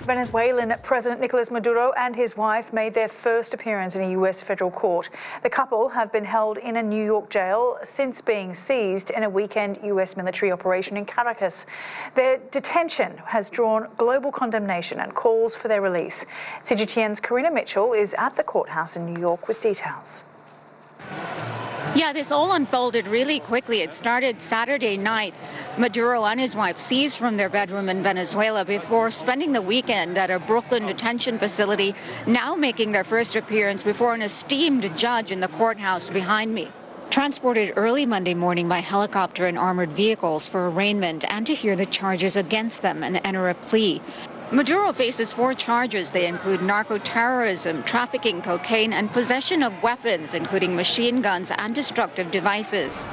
Venezuelan President Nicolas Maduro and his wife made their first appearance in a U.S. federal court. The couple have been held in a New York jail since being seized in a weekend U.S. military operation in Caracas. Their detention has drawn global condemnation and calls for their release. CGTN's Karina Mitchell is at the courthouse in New York with details. Yeah, this all unfolded really quickly. It started Saturday night. Maduro and his wife seized from their bedroom in Venezuela before spending the weekend at a Brooklyn detention facility, now making their first appearance before an esteemed judge in the courthouse behind me. Transported early Monday morning by helicopter and armored vehicles for arraignment and to hear the charges against them and enter a plea. Maduro faces 4 charges. They include narco-terrorism, trafficking cocaine, and possession of weapons, including machine guns and destructive devices.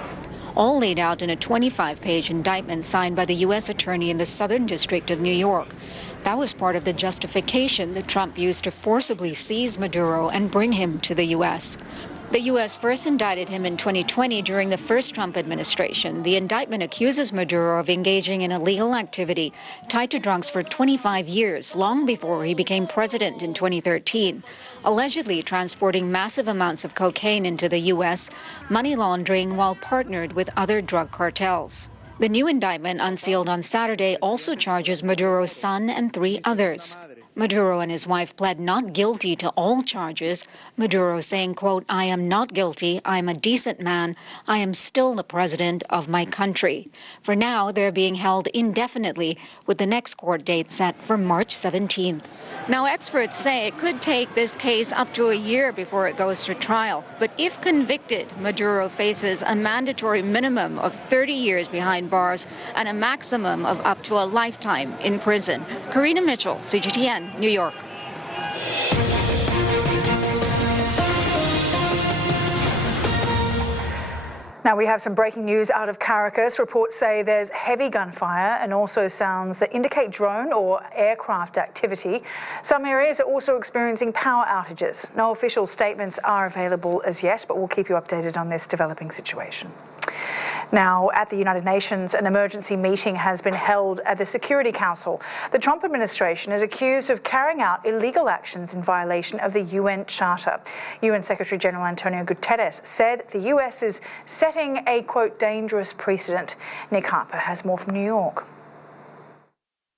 All laid out in a 25-page indictment signed by the U.S. attorney in the Southern District of New York. That was part of the justification that Trump used to forcibly seize Maduro and bring him to the U.S. The U.S. first indicted him in 2020 during the first Trump administration. The indictment accuses Maduro of engaging in illegal activity tied to drugs for 25 years, long before he became president in 2013, allegedly transporting massive amounts of cocaine into the U.S., money laundering while partnered with other drug cartels. The new indictment, unsealed on Saturday, also charges Maduro's son and 3 others. Maduro and his wife pled not guilty to all charges. Maduro saying, quote, "I am not guilty. I am a decent man. I am still the president of my country." For now, they're being held indefinitely, with the next court date set for March 17th. Now, experts say it could take this case up to a year before it goes to trial. But if convicted, Maduro faces a mandatory minimum of 30 years behind bars and a maximum of up to a lifetime in prison. Karina Mitchell, CGTN, New York. Now we have some breaking news out of Caracas. Reports say there's heavy gunfire and also sounds that indicate drone or aircraft activity. Some areas are also experiencing power outages. No official statements are available as yet, but we'll keep you updated on this developing situation. Now, at the United Nations, an emergency meeting has been held at the Security Council. The Trump administration is accused of carrying out illegal actions in violation of the UN Charter. UN Secretary General Antonio Guterres said the US is setting a, quote, dangerous precedent. Nick Harper has more from New York.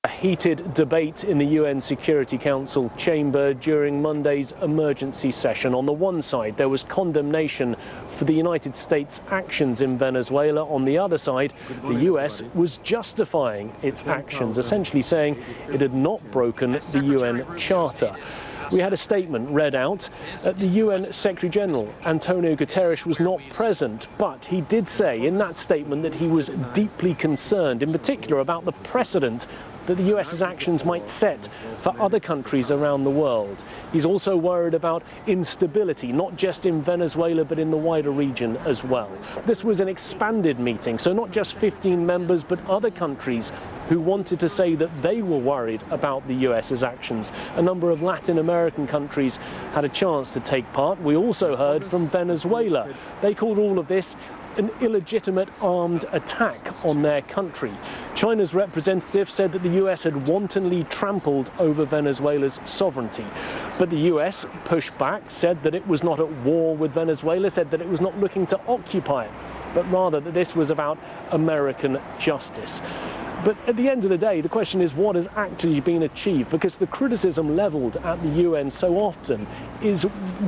A heated debate in the UN Security Council chamber during Monday's emergency session. On the one side, there was condemnation for the United States' actions in Venezuela. On the other side, the US was justifying its actions, essentially saying it had not broken the UN Charter. We had a statement read out. The UN Secretary General, Antonio Guterres, was not present, but he did say in that statement that he was deeply concerned, in particular about the precedent that the US's actions might set for other countries around the world. He's also worried about instability, not just in Venezuela, but in the wider region as well. This was an expanded meeting, so not just 15 members, but other countries who wanted to say that they were worried about the US's actions. A number of Latin American countries had a chance to take part. We also heard from Venezuela. They called all of this an illegitimate armed attack on their country. China's representative said that the US had wantonly trampled over Venezuela's sovereignty. But the US pushed back, said that it was not at war with Venezuela, said that it was not looking to occupy it, but rather that this was about American justice. But at the end of the day, the question is what has actually been achieved, because the criticism levelled at the UN so often is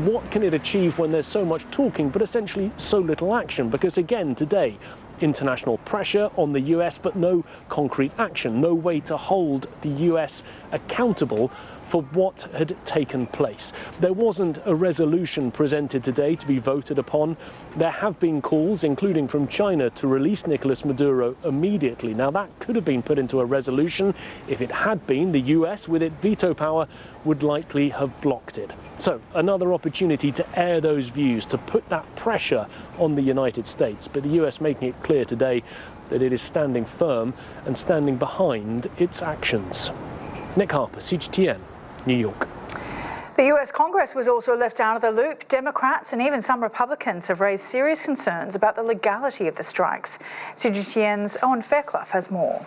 what can it achieve when there's so much talking but essentially so little action? Because again, today, international pressure on the US, but no concrete action, no way to hold the US accountable for what had taken place. There wasn't a resolution presented today to be voted upon. There have been calls, including from China, to release Nicolas Maduro immediately. Now, that could have been put into a resolution. If it had been, the US, with its veto power, would likely have blocked it. So, another opportunity to air those views, to put that pressure on the United States. But the US making it clear today that it is standing firm and standing behind its actions. Nick Harper, CGTN, New York. The US Congress was also left out of the loop. Democrats and even some Republicans have raised serious concerns about the legality of the strikes. CGTN's Owen Fairclough has more.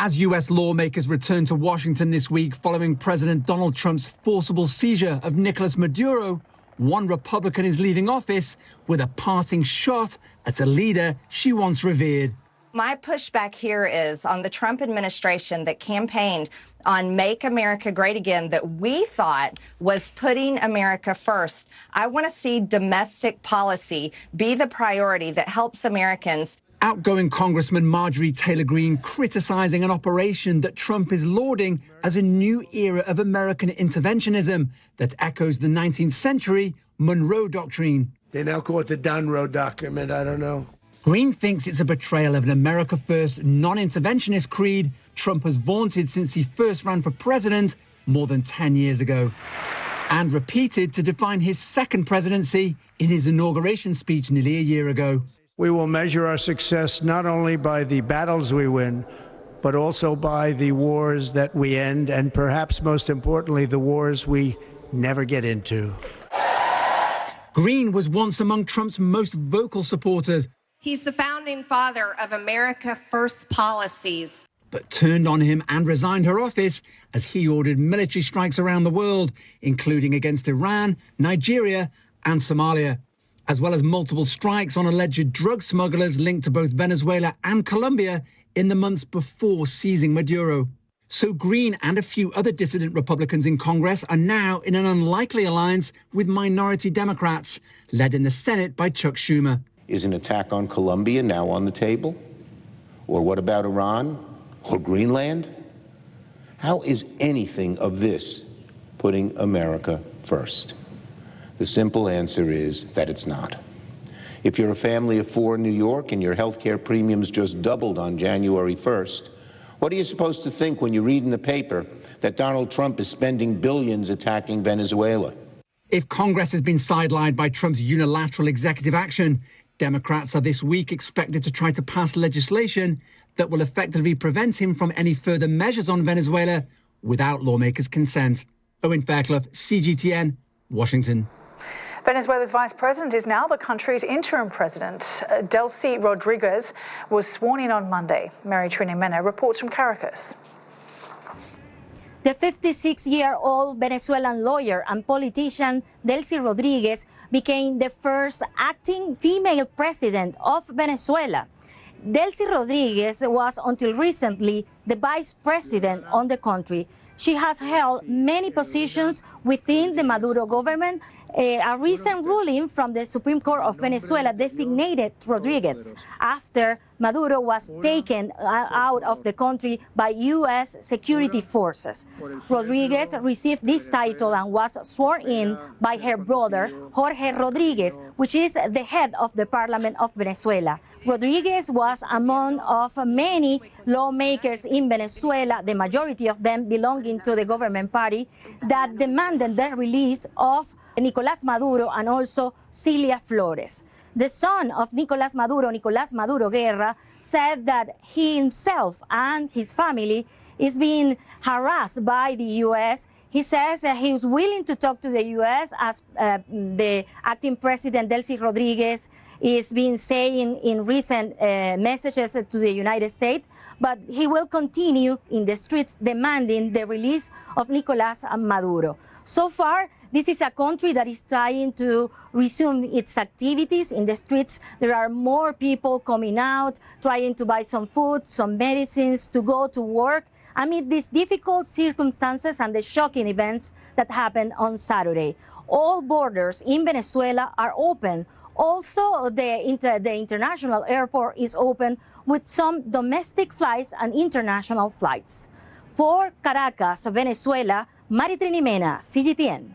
As US lawmakers return to Washington this week following President Donald Trump's forcible seizure of Nicolas Maduro, one Republican is leaving office with a parting shot at a leader she once revered. My pushback here is on the Trump administration that campaigned on Make America Great Again that we thought was putting America first. I want to see domestic policy be the priority that helps Americans. Outgoing Congressman Marjorie Taylor Greene criticizing an operation that Trump is lauding as a new era of American interventionism that echoes the 19th century Monroe Doctrine. They now call it the Monroe Document. I don't know. Greene thinks it's a betrayal of an America First non-interventionist creed Trump has vaunted since he first ran for president more than 10 years ago, and repeated to define his second presidency in his inauguration speech nearly a year ago. We will measure our success not only by the battles we win, but also by the wars that we end, and perhaps most importantly, the wars we never get into. Greene was once among Trump's most vocal supporters. He's the founding father of America First policies. But turned on him and resigned her office as he ordered military strikes around the world, including against Iran, Nigeria and Somalia, as well as multiple strikes on alleged drug smugglers linked to both Venezuela and Colombia in the months before seizing Maduro. So Greene and a few other dissident Republicans in Congress are now in an unlikely alliance with minority Democrats, led in the Senate by Chuck Schumer. Is an attack on Colombia now on the table? Or what about Iran or Greenland? How is anything of this putting America first? The simple answer is that it's not. If you're a family of four in New York and your health care premiums just doubled on January 1st, what are you supposed to think when you read in the paper that Donald Trump is spending billions attacking Venezuela? If Congress has been sidelined by Trump's unilateral executive action, Democrats are this week expected to try to pass legislation that will effectively prevent him from any further measures on Venezuela without lawmakers' consent. Owen Fairclough, CGTN, Washington. Venezuela's vice president is now the country's interim president. Delcy Rodriguez was sworn in on Monday. Mary Trini Mena reports from Caracas. The 56-year-old Venezuelan lawyer and politician Delcy Rodriguez became the first acting female president of Venezuela. Delcy Rodriguez was until recently the vice president of the country. She has held many positions within the Maduro government. A recent ruling from the Supreme Court of Venezuela designated Rodriguez after Maduro was taken out of the country by U.S. security forces. Rodriguez received this title and was sworn in by her brother, Jorge Rodriguez, which is the head of the Parliament of Venezuela. Rodriguez was among of many lawmakers in Venezuela, the majority of them belonging to the government party, that demanded the release of Nicolas Maduro and also Celia Flores. The son of Nicolas Maduro Guerra, said that he himself and his family is being harassed by the U.S. He says that he is willing to talk to the U.S. as the acting president, Delcy Rodriguez, is being saying in recent messages to the United States, but he will continue in the streets demanding the release of Nicolas Maduro. So far, this is a country that is trying to resume its activities in the streets. There are more people coming out, trying to buy some food, some medicines, to go to work amid these difficult circumstances and the shocking events that happened on Saturday. All borders in Venezuela are open. Also, the international airport is open with some domestic flights and international flights. For Caracas, Venezuela, Mary Trini Mena, CGTN.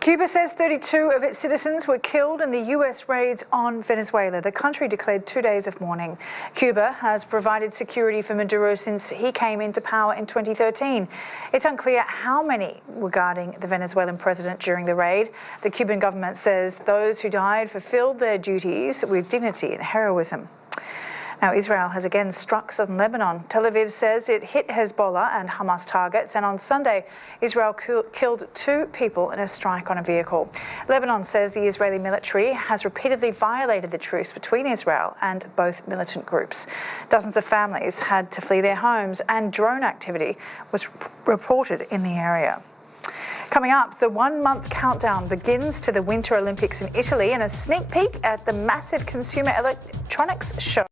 Cuba says 32 of its citizens were killed in the U.S. raids on Venezuela. The country declared 2 days of mourning. Cuba has provided security for Maduro since he came into power in 2013. It's unclear how many were guarding the Venezuelan president during the raid. The Cuban government says those who died fulfilled their duties with dignity and heroism. Now, Israel has again struck southern Lebanon. Tel Aviv says it hit Hezbollah and Hamas targets, and on Sunday, Israel killed 2 people in a strike on a vehicle. Lebanon says the Israeli military has repeatedly violated the truce between Israel and both militant groups. Dozens of families had to flee their homes, and drone activity was reported in the area. Coming up, the 1-month countdown begins to the Winter Olympics in Italy, and a sneak peek at the massive consumer electronics show.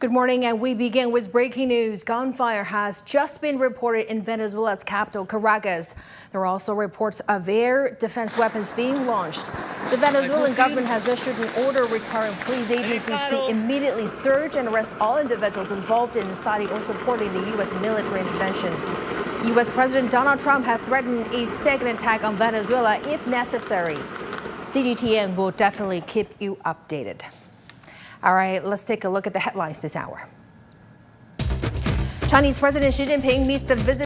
Good morning, and we begin with breaking news. Gunfire has just been reported in Venezuela's capital, Caracas. There are also reports of air defense weapons being launched. The Venezuelan government has issued an order requiring police agencies to immediately search and arrest all individuals involved in inciting or supporting the U.S. military intervention. U.S. President Donald Trump has threatened a second attack on Venezuela if necessary. CGTN will definitely keep you updated. All right, let's take a look at the headlines this hour. Chinese President Xi Jinping meets the visit.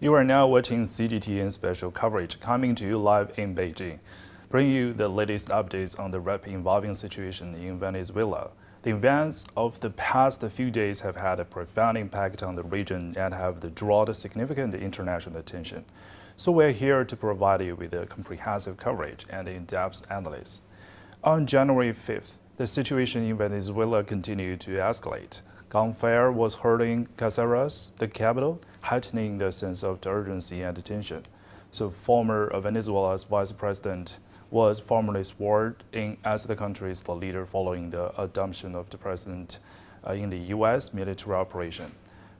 You are now watching CGTN special coverage coming to you live in Beijing, bringing you the latest updates on the rapid evolving situation in Venezuela. The events of the past few days have had a profound impact on the region and have drawn significant international attention. So we're here to provide you with a comprehensive coverage and in-depth analysis. On January 5th, the situation in Venezuela continued to escalate. Gunfire was heard in Caracas, the capital, heightening the sense of urgency and tension. So former Venezuela's vice president was formally sworn in as the country's leader following the adoption of the president in the U.S. military operation.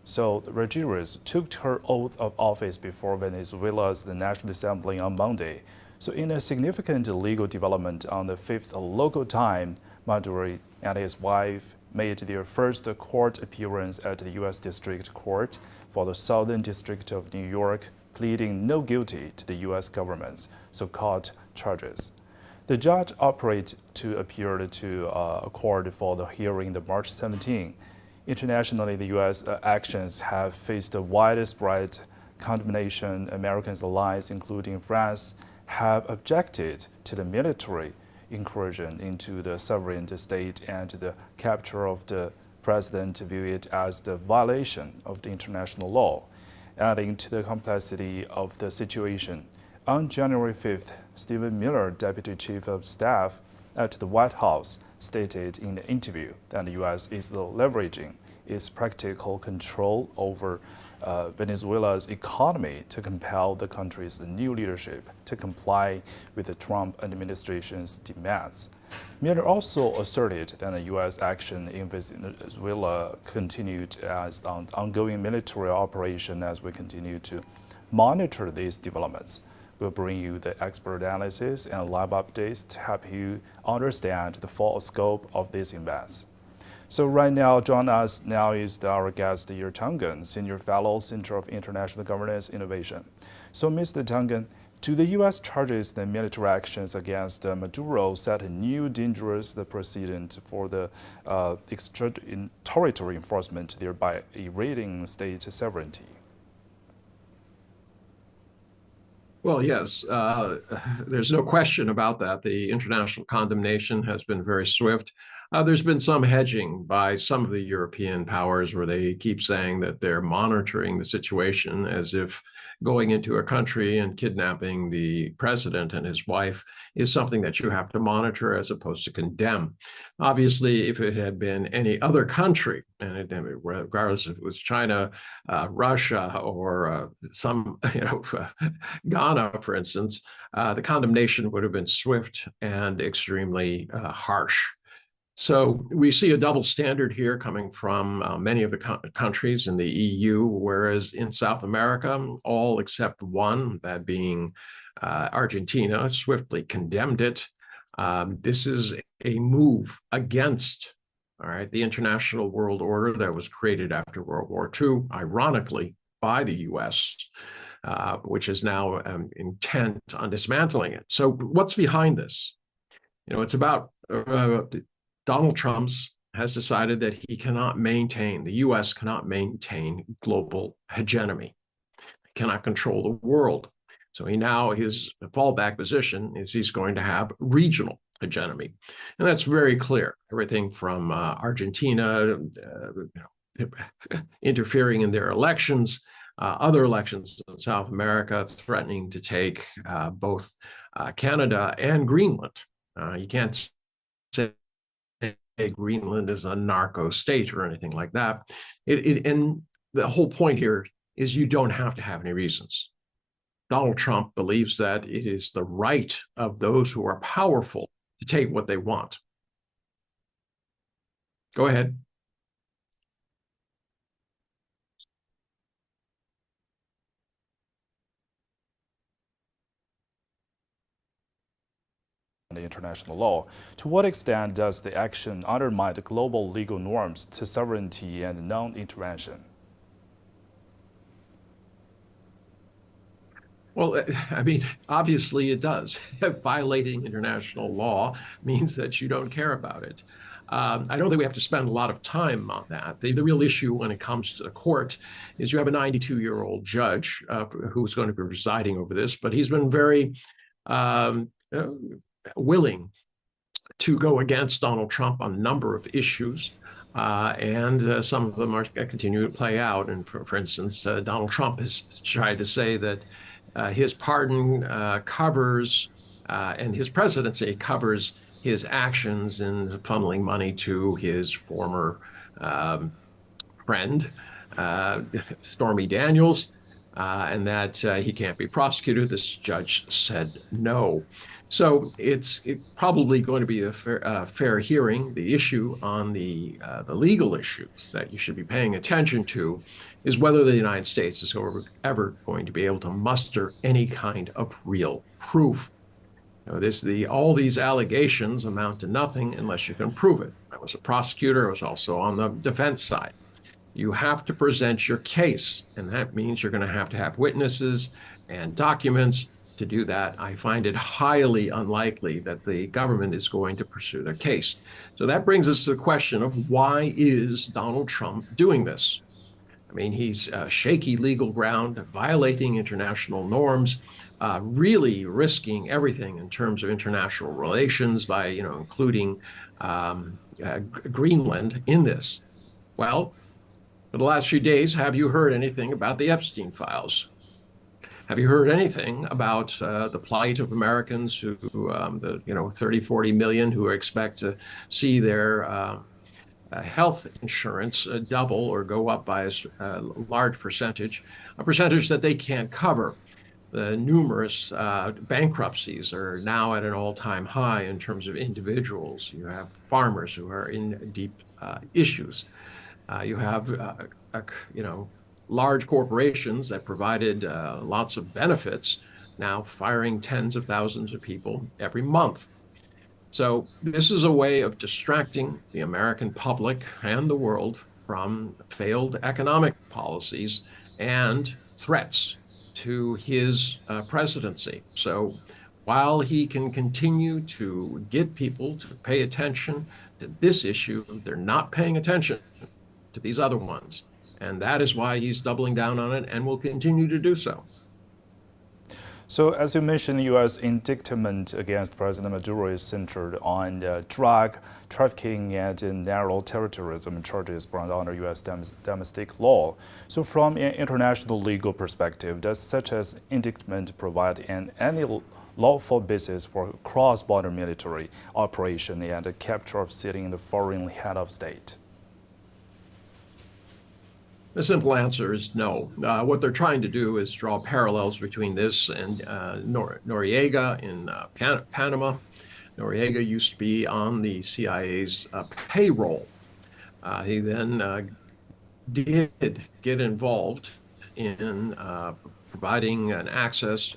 So Rodriguez took her oath of office before Venezuela's National Assembly on Monday. So in a significant legal development on the 5th local time, Maduro and his wife made their first court appearance at the U.S. District Court for the Southern District of New York, pleading no guilty to the U.S. government's so-called charges. The judge operated to appear to court for the hearing on March 17. Internationally, the U.S. actions have faced a widespread condemnation. American allies, including France, have objected to the military incursion into the sovereign state, and the capture of the president view it as the violation of the international law. Adding to the complexity of the situation, on January 5th, Stephen Miller, Deputy Chief of Staff at the White House, stated in the interview that the U.S. is leveraging its practical control over Venezuela's economy to compel the country's new leadership to comply with the Trump administration's demands. Miller also asserted that the U.S. action in Venezuela continued as an ongoing military operation as we continue to monitor these developments. We'll bring you the expert analysis and live updates to help you understand the full scope of these events. So right now, join us now is our guest, Yer Tungan, Senior Fellow, Center of International Governance Innovation. So Mr. Tungan, do the U.S. charges the military actions against Maduro set a new dangerous precedent for the extraterritorial enforcement, thereby eroding state sovereignty? Well, yes, there's no question about that. The international condemnation has been very swift. There's been some hedging by some of the European powers where they keep saying that they're monitoring the situation, as if going into a country and kidnapping the president and his wife is something that you have to monitor as opposed to condemn. Obviously, if it had been any other country, and regardless if it was China, Russia, or Ghana, for instance, the condemnation would have been swift and extremely harsh. So we see a double standard here coming from many of the countries in the EU, whereas in South America, all except one, that being Argentina, swiftly condemned it. This is a move against, all right, the international world order that was created after World War II, ironically, by the US, which is now intent on dismantling it. So what's behind this? You know, it's about Donald Trump has decided that he cannot maintain, the US cannot maintain global hegemony, cannot control the world. So his fallback position is he's going to have regional hegemony. And that's very clear. Everything from Argentina interfering in their elections, other elections in South America, threatening to take both Canada and Greenland. You can't say Greenland is a narco state or anything like that. And the whole point here is you don't have to have any reasons. Donald Trump believes that it is the right of those who are powerful to take what they want. Go ahead. The international law. To what extent does the action undermine the global legal norms to sovereignty and non-intervention? Well, I mean, obviously it does. Violating international law means that you don't care about it. I don't think we have to spend a lot of time on that. The real issue when it comes to the court is you have a 92-year-old judge who's going to be presiding over this, but he's been very willing to go against Donald Trump on a number of issues, and some of them are continuing to play out. And for instance, Donald Trump has tried to say that his pardon covers, and his presidency covers his actions in funneling money to his former friend, Stormy Daniels, and that he can't be prosecuted. This judge said no. So it's probably going to be a fair hearing. The issue on the legal issues that you should be paying attention to is whether the United States is ever going to be able to muster any kind of real proof. You know, all these allegations amount to nothing unless you can prove it. I was a prosecutor. I was also on the defense side. You have to present your case, and that means you're going to have witnesses and documents. To do that, I find it highly unlikely that the government is going to pursue their case. So that brings us to the question of why is Donald Trump doing this? I mean, he's shaky legal ground, violating international norms, really risking everything in terms of international relations by, including Greenland in this. Well, for the last few days, have you heard anything about the Epstein files? Have you heard anything about the plight of Americans who, 30, 40 million who expect to see their health insurance double or go up by a large percentage, a percentage that they can't cover? The numerous bankruptcies are now at an all-time high in terms of individuals. You have farmers who are in deep issues. You have, large corporations that provided lots of benefits now firing tens of thousands of people every month. So this is a way of distracting the American public and the world from failed economic policies and threats to his presidency. So while he can continue to get people to pay attention to this issue, they're not paying attention to these other ones. And that is why he's doubling down on it and will continue to do so. So as you mentioned, the U.S. indictment against President Maduro is centered on drug trafficking and narrow terrorism charges brought under U.S. domestic law. So from an international legal perspective, does such an indictment provide any lawful basis for cross-border military operation and the capture of sitting in the foreign head of state? The simple answer is no. What they're trying to do is draw parallels between this and Noriega in Panama. Noriega used to be on the CIA's payroll. He then did get involved in providing an access,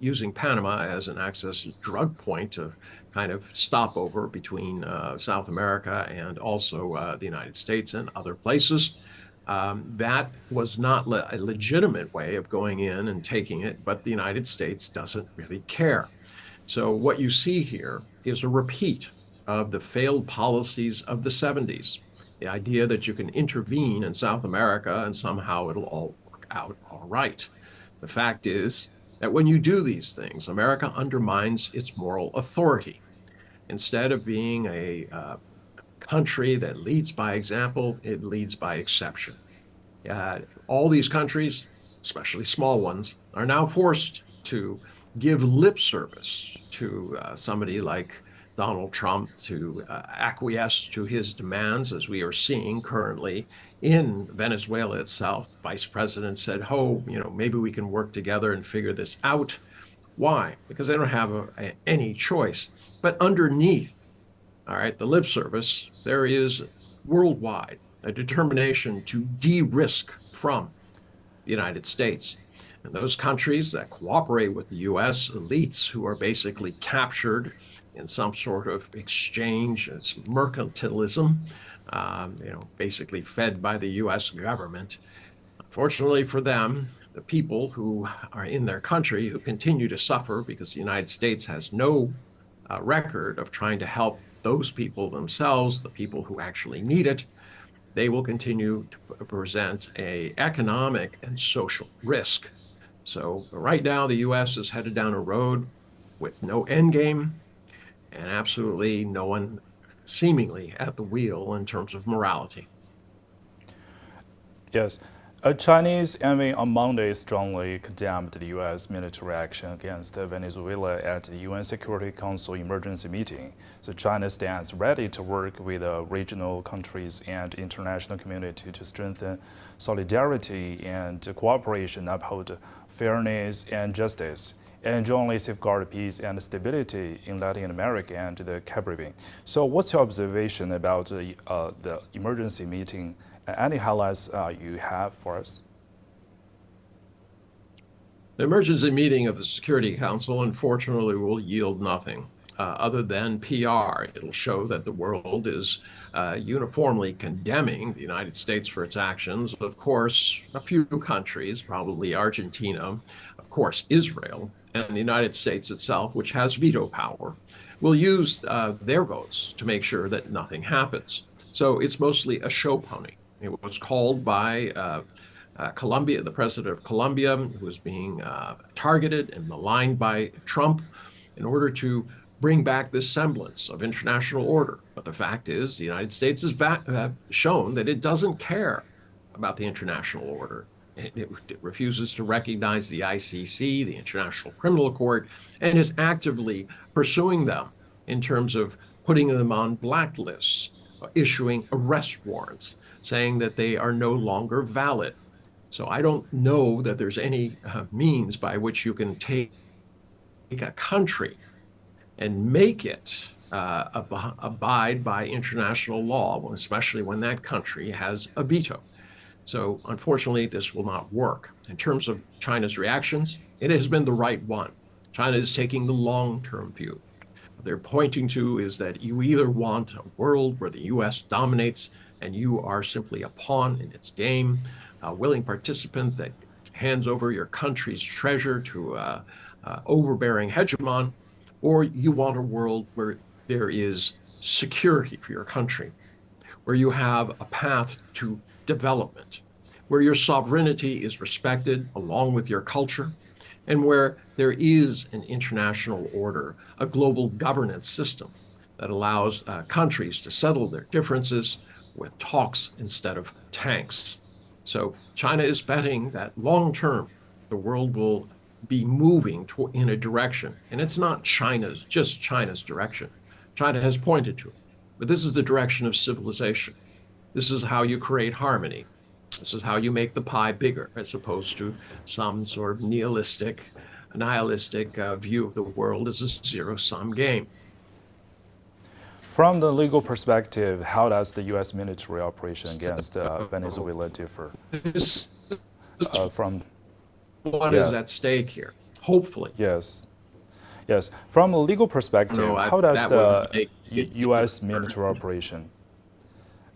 using Panama as an access drug point to kind of stopover between South America and also the United States and other places. That was not a legitimate way of going in and taking it, but the United States doesn't really care. So what you see here is a repeat of the failed policies of the 70s. The idea that you can intervene in South America and somehow it'll all work out all right. The fact is that when you do these things, America undermines its moral authority. Instead of being a country that leads by example, it leads by exception. All these countries, especially small ones, are now forced to give lip service to somebody like Donald Trump, to acquiesce to his demands, as we are seeing currently in Venezuela itself. The vice president said, maybe we can work together and figure this out. Why? Because they don't have any choice. But underneath, all right, the lip service, there is worldwide a determination to de-risk from the United States. And those countries that cooperate with the U.S. elites, who are basically captured in some sort of exchange, it's mercantilism, basically fed by the U.S. government. Unfortunately for them, the people who are in their country who continue to suffer because the United States has no record of trying to help those people themselves, the people who actually need it, they will continue to present an economic and social risk. So right now, the U.S. is headed down a road with no end game and absolutely no one seemingly at the wheel in terms of morality. Yes. A Chinese envoy on Monday strongly condemned the U.S. military action against Venezuela at the UN Security Council emergency meeting. So China stands ready to work with regional countries and international community to strengthen solidarity and cooperation, uphold fairness and justice, and jointly safeguard peace and stability in Latin America and the Caribbean. So what's your observation about the emergency meeting? Any highlights you have for us? The emergency meeting of the Security Council, unfortunately, will yield nothing other than PR. It'll show that the world is uniformly condemning the United States for its actions. Of course, a few countries, probably Argentina, of course, Israel, and the United States itself, which has veto power, will use their votes to make sure that nothing happens. So it's mostly a show pony. It was called by Colombia, the president of Colombia, who was being targeted and maligned by Trump in order to bring back this semblance of international order. But the fact is, the United States has shown that it doesn't care about the international order. It refuses to recognize the ICC, the International Criminal Court, and is actively pursuing them in terms of putting them on blacklists, issuing arrest warrants, saying that they are no longer valid. So I don't know that there's any means by which you can take a country and make it abide by international law, especially when that country has a veto. So unfortunately, this will not work. In terms of China's reactions, it has been the right one. China is taking the long-term view. What they're pointing to is that you either want a world where the U.S. dominates and you are simply a pawn in its game, a willing participant that hands over your country's treasure to an overbearing hegemon, or you want a world where there is security for your country, where you have a path to development, where your sovereignty is respected along with your culture, and where there is an international order, a global governance system that allows countries to settle their differences with talks instead of tanks. So China is betting that long term, the world will be moving in a direction. And it's not just China's direction. China has pointed to it. But this is the direction of civilization. This is how you create harmony. This is how you make the pie bigger, as opposed to some sort of nihilistic view of the world as a zero-sum game. From the legal perspective, how does the U.S. military operation against Venezuela differ from? What is at stake here? Hopefully. Yes. Yes. From a legal perspective, how does the U.S. military operation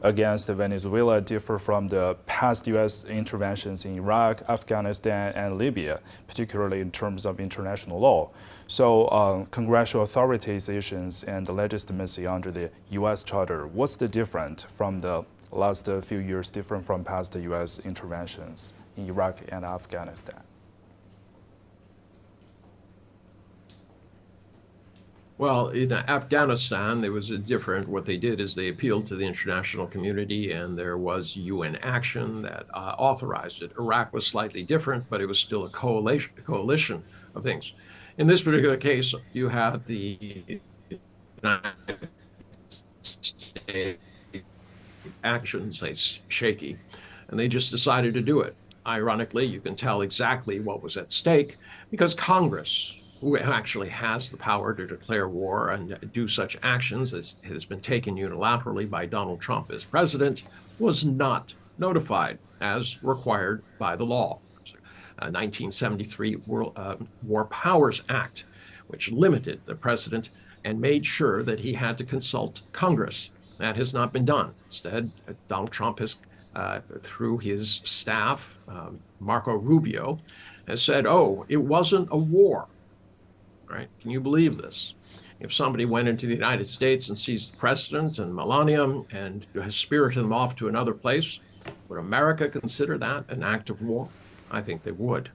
against Venezuela differ from the past U.S. interventions in Iraq, Afghanistan, and Libya, particularly in terms of international law? So congressional authorizations and the legitimacy under the U.S. Charter, what's the difference from the last few years, different from past U.S. interventions in Iraq and Afghanistan? Well, in Afghanistan, there was a different. What they did is they appealed to the international community, and there was UN action that authorized it. Iraq was slightly different, but it was still a coalition of things. In this particular case, you had the United States actions, say, shaky, and they just decided to do it. Ironically, you can tell exactly what was at stake because Congress, who actually has the power to declare war and do such actions as has been taken unilaterally by Donald Trump as president, was not notified as required by the law. 1973 War Powers Act, which limited the president and made sure that he had to consult Congress. That has not been done. Instead, Donald Trump has, through his staff, Marco Rubio, has said, oh, it wasn't a war. Right? Can you believe this? If somebody went into the United States and seized the president and Melania and has spirited them off to another place, would America consider that an act of war? I think they would.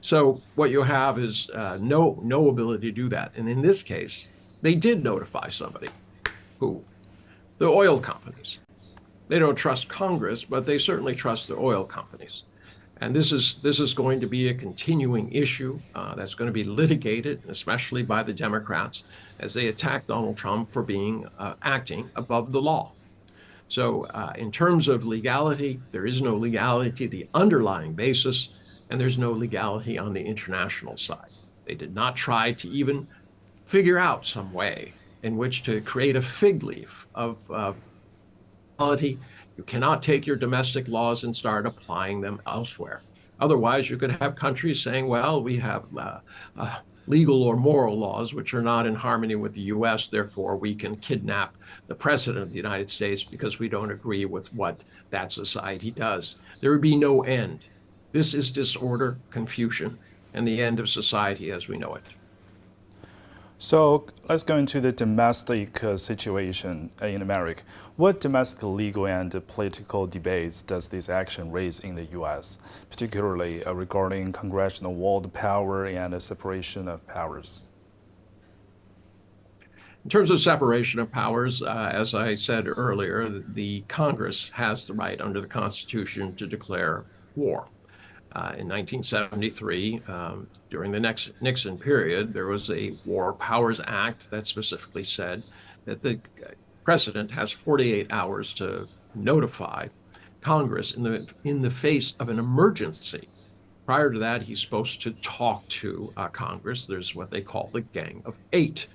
So what you have is no ability to do that. And in this case, they did notify somebody. Who? The oil companies. They don't trust Congress, but they certainly trust the oil companies. And this is going to be a continuing issue that's going to be litigated, especially by the Democrats, as they attack Donald Trump for being acting above the law. So in terms of legality, there is no legality, the underlying basis, and there's no legality on the international side. They did not try to even figure out some way in which to create a fig leaf of legality. You cannot take your domestic laws and start applying them elsewhere. Otherwise, you could have countries saying, well, we have legal or moral laws which are not in harmony with the U.S., therefore we can kidnap the president of the United States because we don't agree with what that society does. There would be no end. This is disorder, confusion, and the end of society as we know it. So let's go into the domestic situation in America. What domestic legal and political debates does this action raise in the U.S., particularly regarding congressional walled power and the separation of powers? In terms of separation of powers, as I said earlier, the Congress has the right under the Constitution to declare war. In 1973, during the Nixon period, there was a War Powers Act that specifically said that the president has 48 hours to notify Congress in the face of an emergency. Prior to that, he's supposed to talk to Congress. There's what they call the Gang of Eight.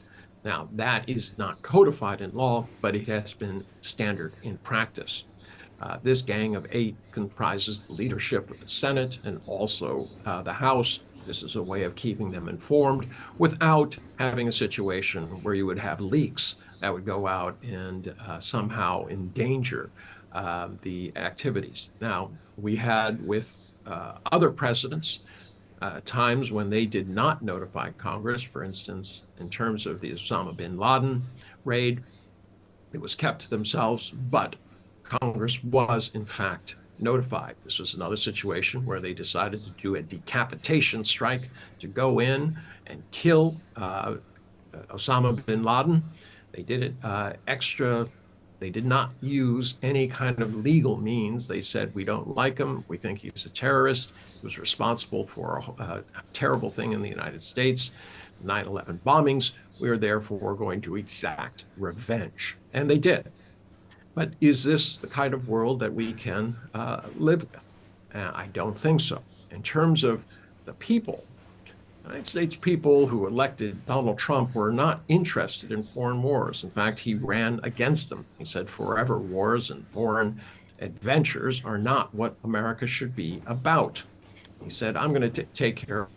Now, that is not codified in law, but it has been standard in practice. This Gang of Eight comprises the leadership of the Senate and also the House. This is a way of keeping them informed without having a situation where you would have leaks that would go out and somehow endanger the activities. Now, we had with other presidents times when they did not notify Congress. For instance, in terms of the Osama bin Laden raid, it was kept to themselves, but Congress was, in fact, notified. This was another situation where they decided to do a decapitation strike to go in and kill Osama bin Laden. They did it extra. They did not use any kind of legal means. They said, we don't like him. We think he's a terrorist. He was responsible for a terrible thing in the United States, 9/11 bombings. We are therefore going to exact revenge. And they did. But is this the kind of world that we can live with? I don't think so. In terms of the people, United States people who elected Donald Trump were not interested in foreign wars. In fact, he ran against them. He said forever wars and foreign adventures are not what America should be about. He said, I'm going to take care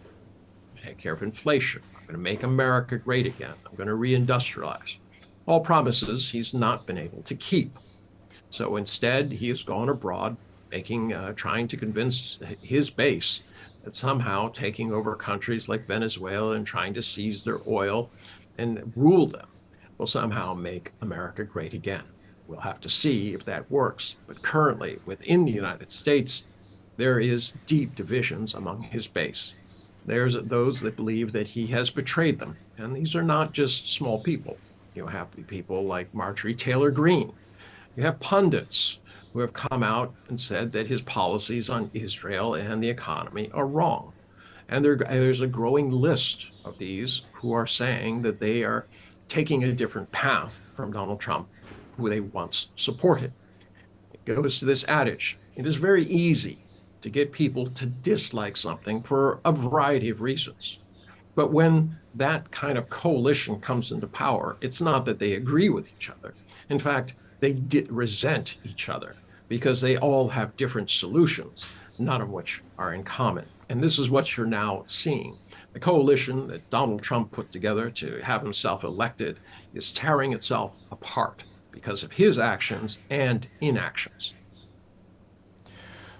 of inflation. I'm going to make America great again. I'm going to reindustrialize. All promises he's not been able to keep. So instead, he has gone abroad, trying to convince his base that somehow taking over countries like Venezuela and trying to seize their oil and rule them will somehow make America great again. We'll have to see if that works. But currently, within the United States, there is deep divisions among his base. There's those that believe that he has betrayed them. And these are not just small people. You have people like Marjorie Taylor Greene. You have pundits who have come out and said that his policies on Israel and the economy are wrong. And there's a growing list of these who are saying that they are taking a different path from Donald Trump, who they once supported. It goes to this adage. It is very easy to get people to dislike something for a variety of reasons. But when that kind of coalition comes into power, it's not that they agree with each other. In fact, they resent each other because they all have different solutions, none of which are in common. And this is what you're now seeing. The coalition that Donald Trump put together to have himself elected is tearing itself apart because of his actions and inactions.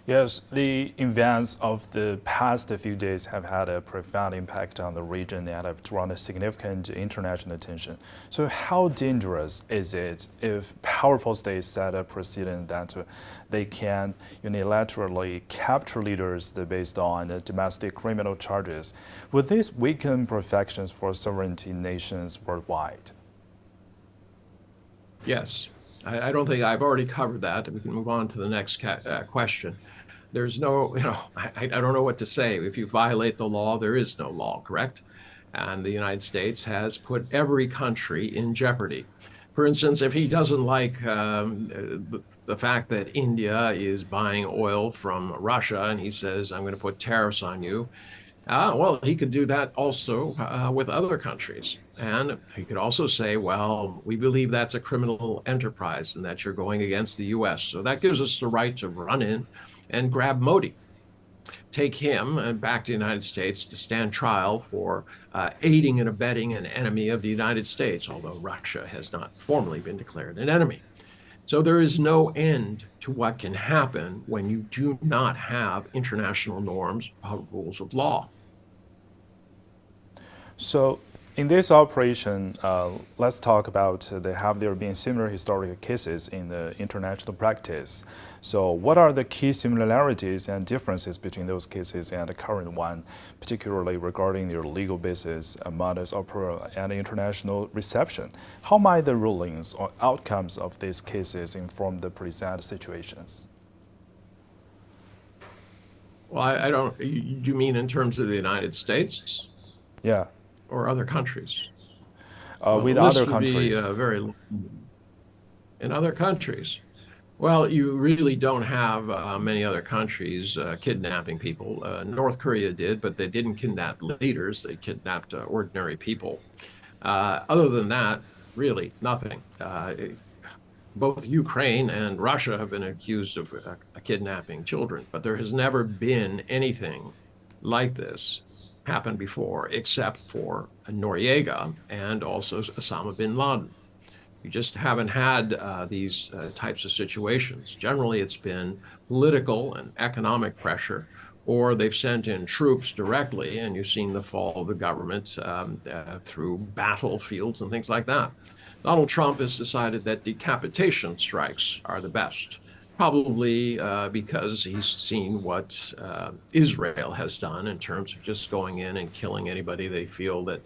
Yes, the events of the past few days have had a profound impact on the region and have drawn a significant international attention. So how dangerous is it if powerful states set a precedent that they can unilaterally capture leaders based on domestic criminal charges? Would this weaken protections for sovereignty nations worldwide? Yes. I don't think I've already covered that. We can move on to the next question. There's no, I don't know what to say. If you violate the law, there is no law, correct? And the United States has put every country in jeopardy. For instance, if he doesn't like the fact that India is buying oil from Russia and he says, I'm going to put tariffs on you, well, he could do that also with other countries. And he could also say, well, we believe that's a criminal enterprise and that you're going against the U.S. So that gives us the right to run in and grab Modi, take him back to the United States to stand trial for aiding and abetting an enemy of the United States, although Russia has not formally been declared an enemy. So there is no end to what can happen when you do not have international norms, rules of law. So in this operation, let's talk about have there been similar historical cases in the international practice? So what are the key similarities and differences between those cases and the current one, particularly regarding their legal basis, modus operandi, and international reception? How might the rulings or outcomes of these cases inform the present situations? Well, I don't, you mean in terms of the United States? Yeah. Or other countries? With other countries. In other countries. Well, you really don't have many other countries kidnapping people. North Korea did, but they didn't kidnap leaders. They kidnapped ordinary people. Other than that, really nothing. Both Ukraine and Russia have been accused of kidnapping children, but there has never been anything like this happen before, except for Noriega and also Osama bin Laden. You just haven't had these types of situations. Generally, it's been political and economic pressure, or they've sent in troops directly, and you've seen the fall of the government through battlefields and things like that. Donald Trump has decided that decapitation strikes are the best, probably because he's seen what Israel has done in terms of just going in and killing anybody they feel that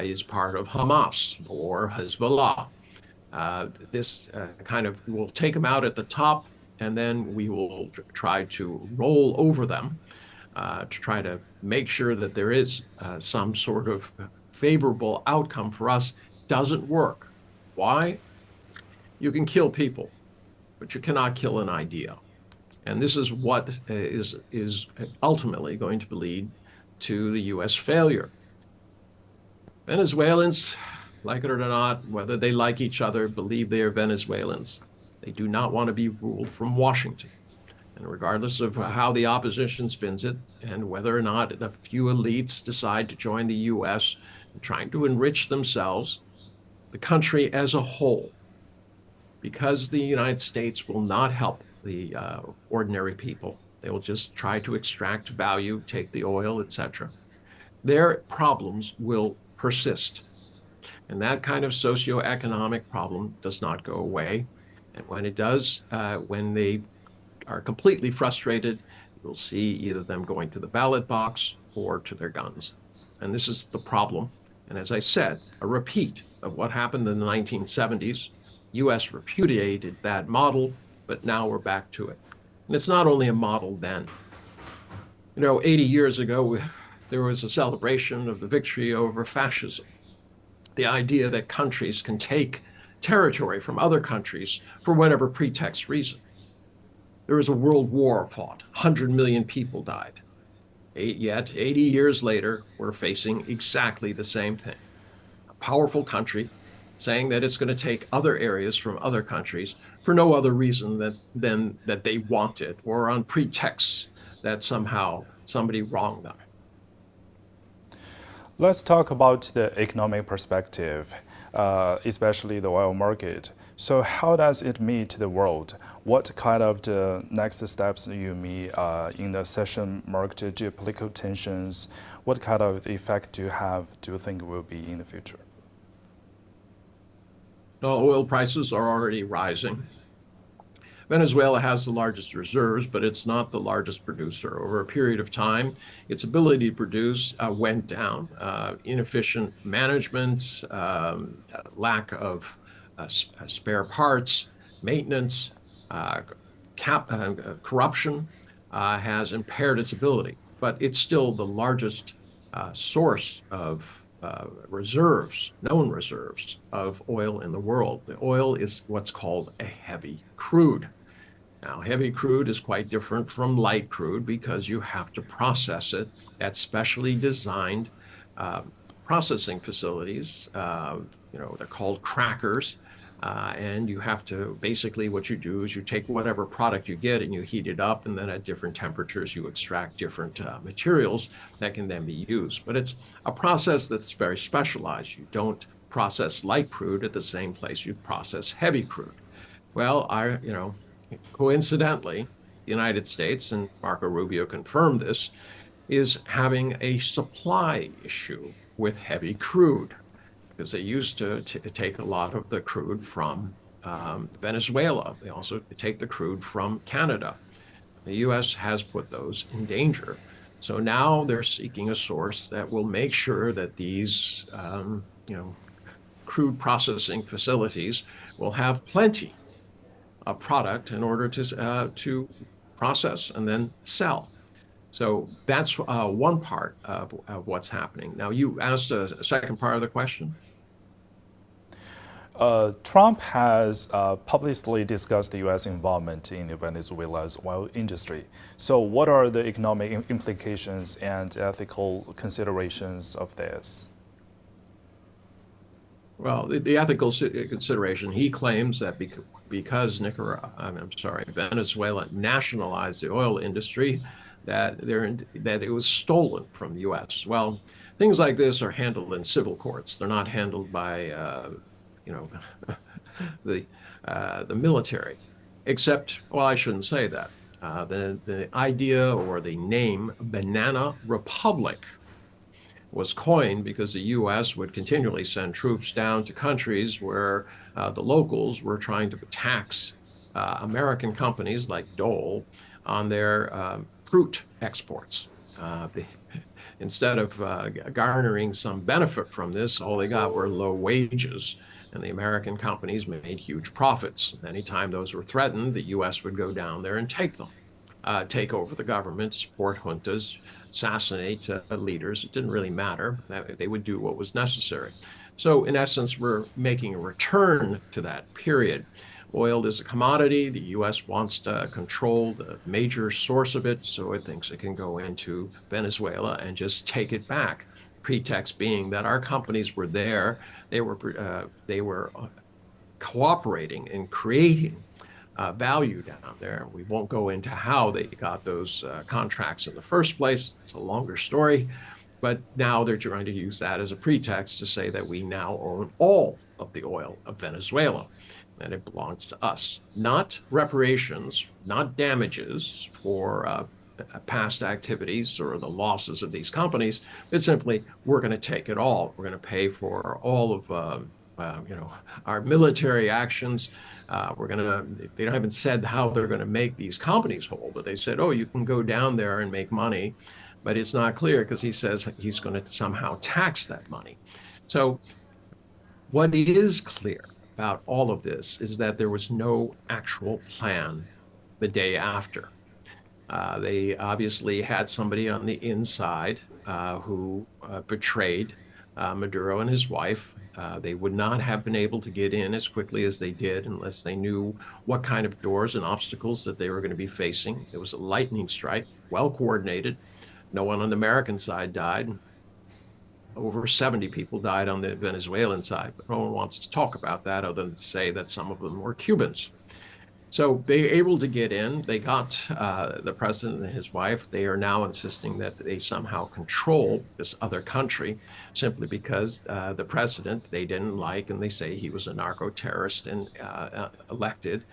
is part of Hamas or Hezbollah. This kind of will take them out at the top, and then we will try to roll over them to try to make sure that there is some sort of favorable outcome for us. Doesn't work. Why? You can kill people, but you cannot kill an idea. And this is what is ultimately going to lead to the U.S. failure. Venezuelans, like it or not, whether they like each other, believe they are Venezuelans. They do not want to be ruled from Washington. And regardless of how the opposition spins it, and whether or not a few elites decide to join the U.S. in trying to enrich themselves, the country as a whole, because the United States will not help the ordinary people, they will just try to extract value, take the oil, etc. Their problems will persist. And that kind of socioeconomic problem does not go away. And when it does, when they are completely frustrated, you'll see either them going to the ballot box or to their guns. And this is the problem. And as I said, a repeat of what happened in the 1970s. U.S. repudiated that model, but now we're back to it. And it's not only a model then. 80 years ago, there was a celebration of the victory over fascism. The idea that countries can take territory from other countries for whatever pretext reason. There was a world war fought, 100 million people died. Yet, 80 years later, we're facing exactly the same thing. A powerful country saying that it's going to take other areas from other countries for no other reason than that they want it, or on pretext that somehow somebody wronged them. Let's talk about the economic perspective, especially the oil market. So how does it meet the world? What kind of the next steps you meet in the session marked geopolitical tensions? What kind of effect do you think will be in the future? Oil prices are already rising. Venezuela has the largest reserves, but it's not the largest producer. Over a period of time, its ability to produce went down. Inefficient management, lack of spare parts, maintenance, corruption has impaired its ability. But it's still the largest source of reserves, known reserves of oil in the world. The oil is what's called a heavy crude. Now, heavy crude is quite different from light crude because you have to process it at specially designed processing facilities. They're called crackers. And you have to, basically what you do is you take whatever product you get and you heat it up, and then at different temperatures you extract different materials that can then be used. But it's a process that's very specialized. You don't process light crude at the same place you process heavy crude. Well, coincidentally, the United States, and Marco Rubio confirmed this, is having a supply issue with heavy crude, because they used to take a lot of the crude from Venezuela. They also take the crude from Canada. The U.S. has put those in danger. So now they're seeking a source that will make sure that these crude processing facilities will have plenty of product in order to process and then sell. So that's one part of what's happening. Now, you asked a second part of the question. Trump has publicly discussed the U.S. involvement in Venezuela's oil industry. So what are the economic implications and ethical considerations of this? Well, the ethical consideration, he claims that because Venezuela nationalized the oil industry, that it was stolen from the U.S. Well, things like this are handled in civil courts. They're not handled by the military, except, well, I shouldn't say that. The idea or the name Banana Republic was coined because the U.S. would continually send troops down to countries where the locals were trying to tax American companies like Dole on their fruit exports. Instead of garnering some benefit from this, all they got were low wages, and the American companies made huge profits. Anytime those were threatened, the U.S. would go down there and take them, take over the government, support juntas, assassinate leaders. It didn't really matter. They would do what was necessary. So in essence, we're making a return to that period. Oil is a commodity. The U.S. wants to control the major source of it, so it thinks it can go into Venezuela and just take it back. pretext being that our companies were there, they were cooperating in creating value down there. We won't go into how they got those contracts in the first place. It's a longer story, but now they're trying to use that as a pretext to say that we now own all of the oil of Venezuela, and it belongs to us. Not reparations, not damages for past activities or the losses of these companies. It's simply, we're going to take it all. We're going to pay for all of our military actions. They haven't said how they're going to make these companies whole, but they said, oh, you can go down there and make money. But it's not clear because he says he's going to somehow tax that money. So what is clear about all of this is that there was no actual plan the day after. They obviously had somebody on the inside who betrayed Maduro and his wife. They would not have been able to get in as quickly as they did unless they knew what kind of doors and obstacles that they were going to be facing. It was a lightning strike, well coordinated. No one on the American side died. Over 70 people died on the Venezuelan side, but no one wants to talk about that other than to say that some of them were Cubans. So they were able to get in. They got the president and his wife. They are now insisting that they somehow control this other country simply because the president they didn't like, and they say he was a narco-terrorist and elected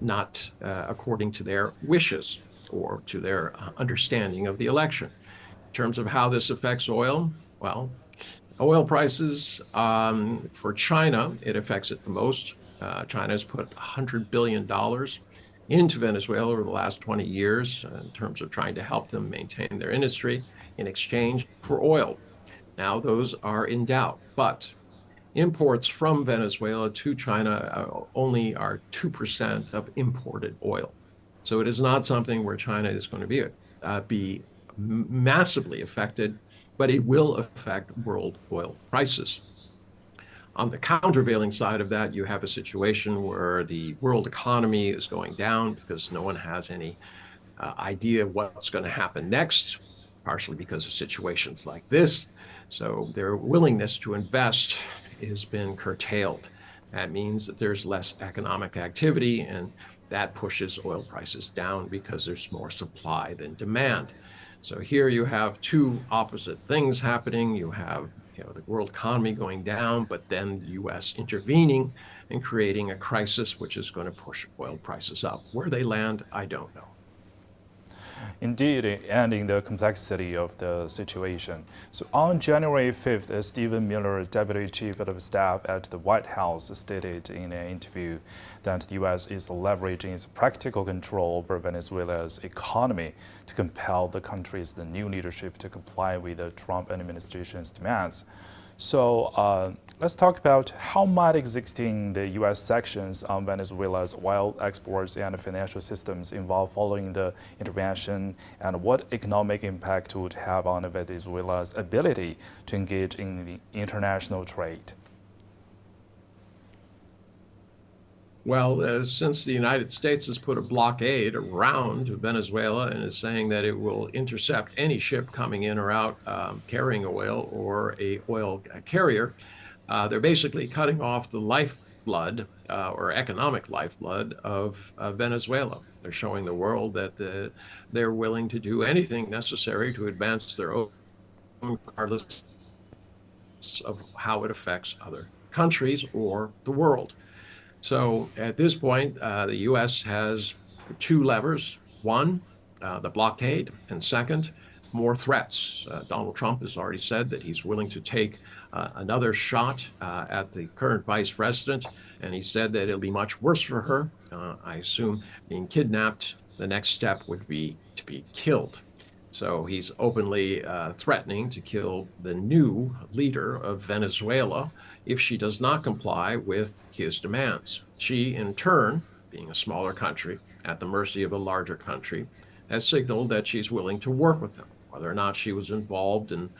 not according to their wishes or to their understanding of the election. In terms of how this affects oil, well, oil prices for China, it affects it the most. China has put $100 billion into Venezuela over the last 20 years in terms of trying to help them maintain their industry in exchange for oil. Now those are in doubt, but imports from Venezuela to China only are 2% of imported oil. So it is not something where China is going to be massively affected, but it will affect world oil prices. On the countervailing side of that, you have a situation where the world economy is going down because no one has any idea of what's going to happen next, partially because of situations like this. So their willingness to invest has been curtailed. That means that there's less economic activity, and that pushes oil prices down because there's more supply than demand. So here you have two opposite things happening. You have the world economy going down, but then the U.S. intervening and creating a crisis which is going to push oil prices up. Where they land, I don't know. Indeed, ending the complexity of the situation. So on January 5th, Stephen Miller, Deputy Chief of Staff at the White House, stated in an interview that the U.S. is leveraging its practical control over Venezuela's economy to compel the country's new leadership to comply with the Trump administration's demands. So let's talk about how might existing the U.S. sanctions on Venezuela's oil exports and financial systems involve following the intervention, and what economic impact would have on Venezuela's ability to engage in the international trade. Well, since the United States has put a blockade around Venezuela and is saying that it will intercept any ship coming in or out carrying oil or a oil carrier, they're basically cutting off the lifeblood or economic lifeblood of Venezuela. They're showing the world that they're willing to do anything necessary to advance their own, regardless of how it affects other countries or the world. So at this point, the U.S. has two levers. One, the blockade, and second, more threats. Donald Trump has already said that he's willing to take another shot at the current vice president, and he said that it'll be much worse for her. I assume being kidnapped, the next step would be to be killed. So he's openly threatening to kill the new leader of Venezuela if she does not comply with his demands. She, in turn, being a smaller country at the mercy of a larger country, has signaled that she's willing to work with him. Whether or not she was involved in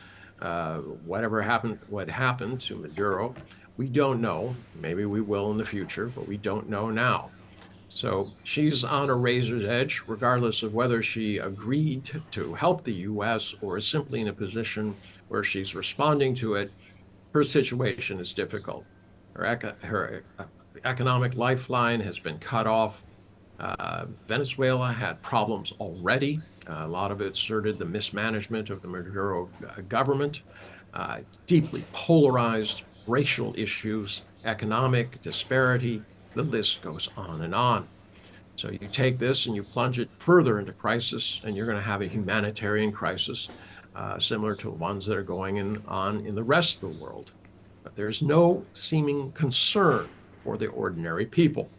what happened to Maduro, we don't know. Maybe we will in the future, but we don't know now. So she's on a razor's edge, regardless of whether she agreed to help the U.S. or is simply in a position where she's responding to it. Her situation is difficult. Her economic lifeline has been cut off. Venezuela had problems already. A lot of it asserted the mismanagement of the Maduro government, deeply polarized racial issues, economic disparity. The list goes on and on. So you take this and you plunge it further into crisis, and you're going to have a humanitarian crisis similar to the ones that are going on in the rest of the world. But there's no seeming concern for the ordinary people.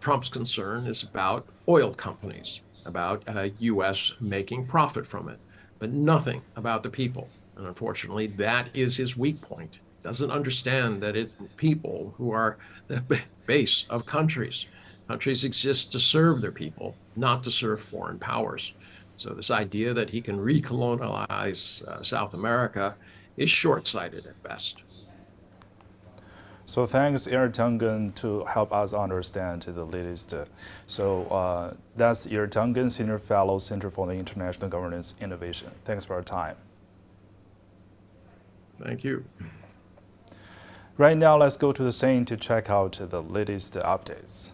Trump's concern is about oil companies, about U.S. making profit from it, but nothing about the people. And unfortunately, that is his weak point. Doesn't understand that it's people who are the base of countries. Countries exist to serve their people, not to serve foreign powers. So this idea that he can recolonialize South America is short-sighted at best. So thanks, Eric Tungan, to help us understand the latest. That's Eric Tungan, Senior Fellow, Center for the International Governance Innovation. Thanks for your time. Thank you. Right now, let's go to the scene to check out the latest updates.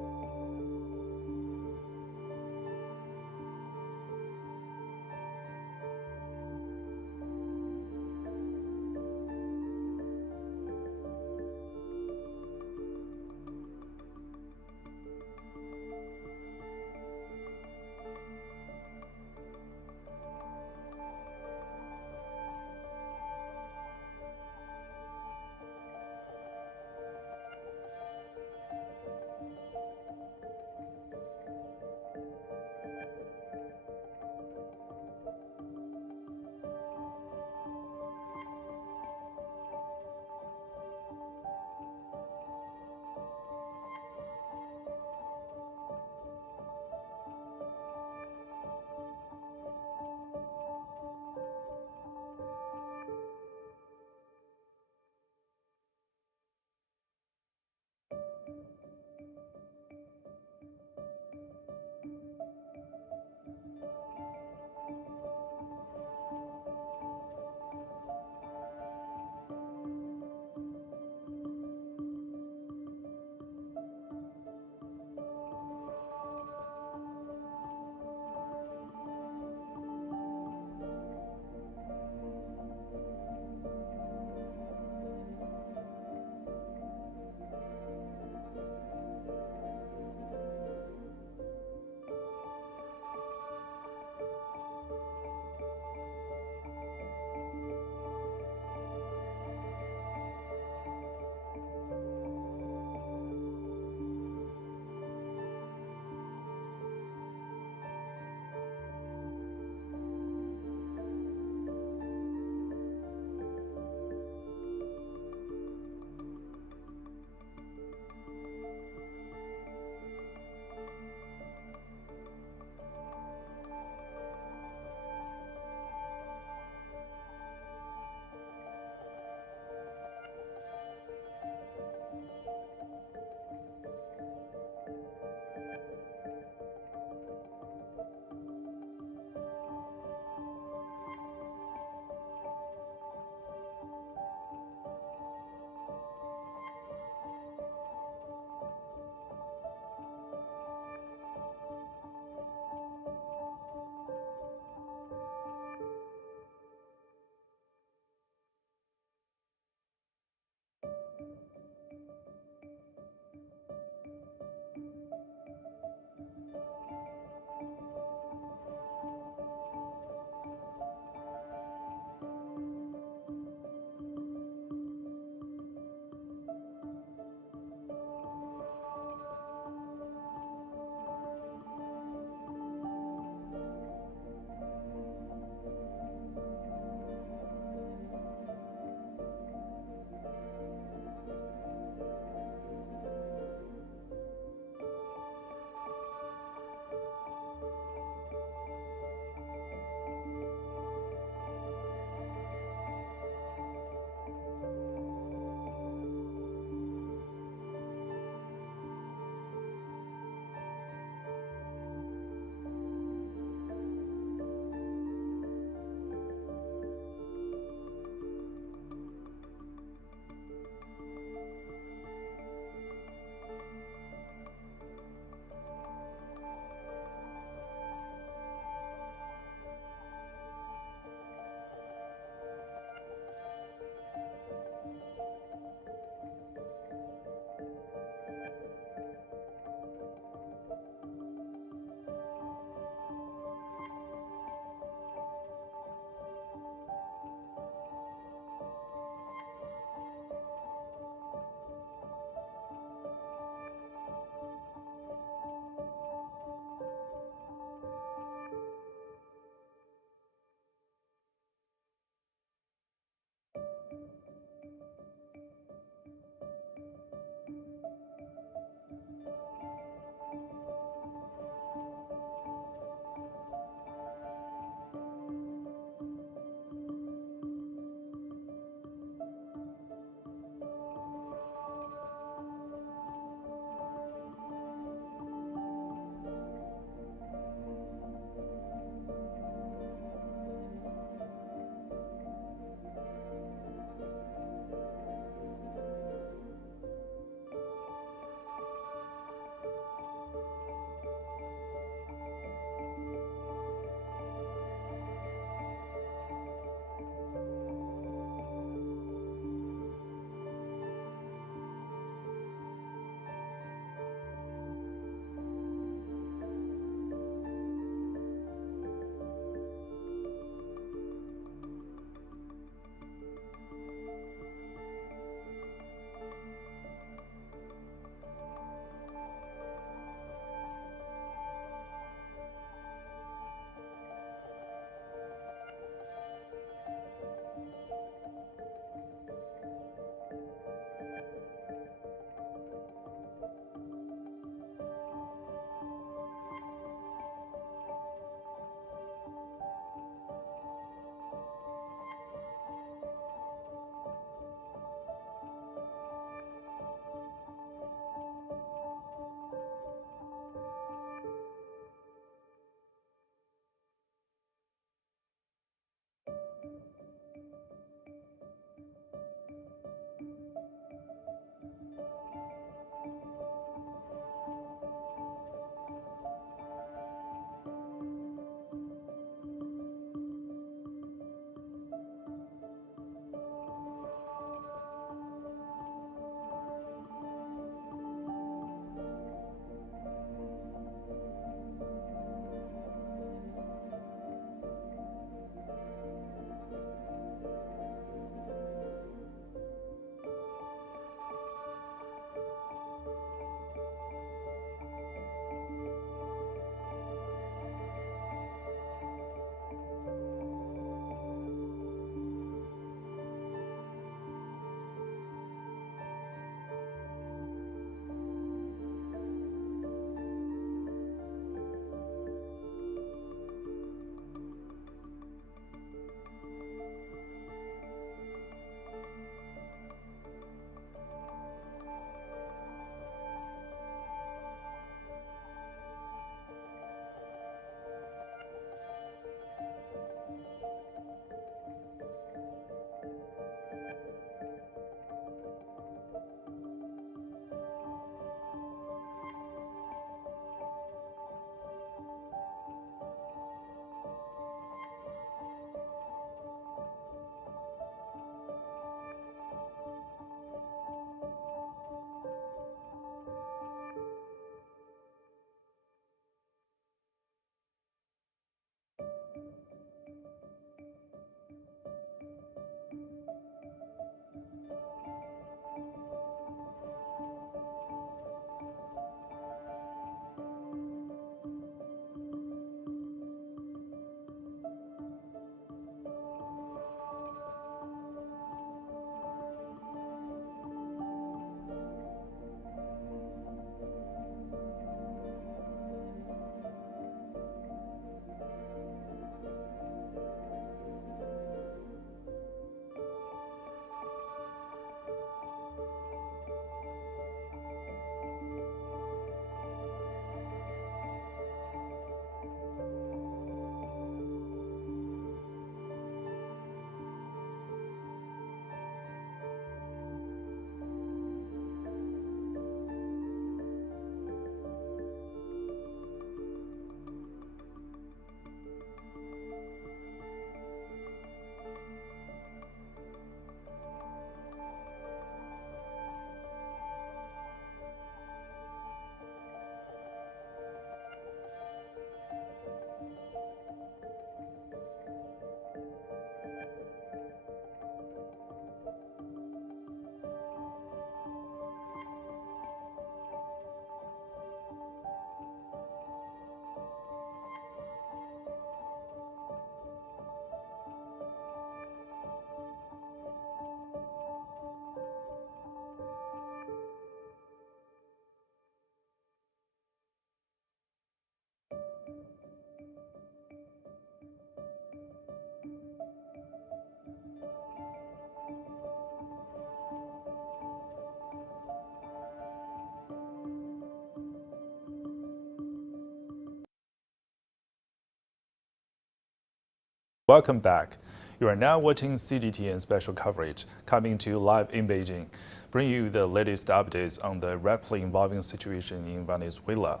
Welcome back. You are now watching CGTN special coverage, coming to you live in Beijing, bringing you the latest updates on the rapidly evolving situation in Venezuela.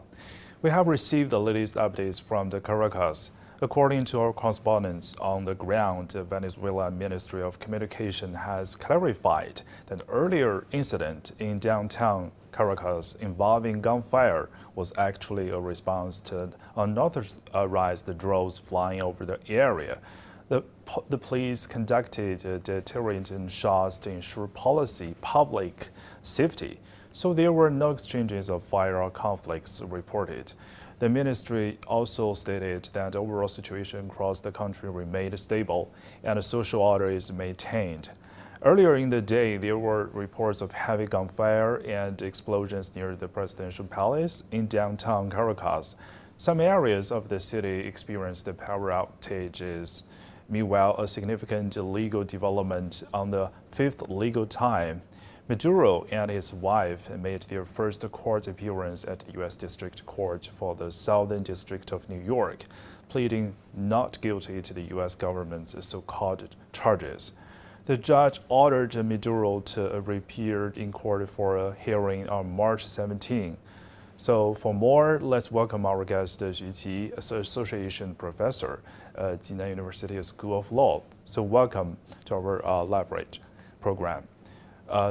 We have received the latest updates from the Caracas. According to our correspondents on the ground, the Venezuelan Ministry of Communication has clarified that an earlier incident in downtown Caracas involving gunfire was actually a response to unauthorized drones flying over the area. The police conducted deterrent shots to ensure public safety, so there were no exchanges of fire or conflicts reported. The ministry also stated that the overall situation across the country remained stable and social order is maintained. Earlier in the day, there were reports of heavy gunfire and explosions near the presidential palace in downtown Caracas. Some areas of the city experienced power outages. Meanwhile, a significant legal development on the fifth legal time. Maduro and his wife made their first court appearance at the U.S. District Court for the Southern District of New York, pleading not guilty to the U.S. government's so-called charges. The judge ordered Maduro to appear in court for a hearing on March 17. So for more, let's welcome our guest, Xu Qi, Association Professor at Jinan University School of Law. So welcome to our live program.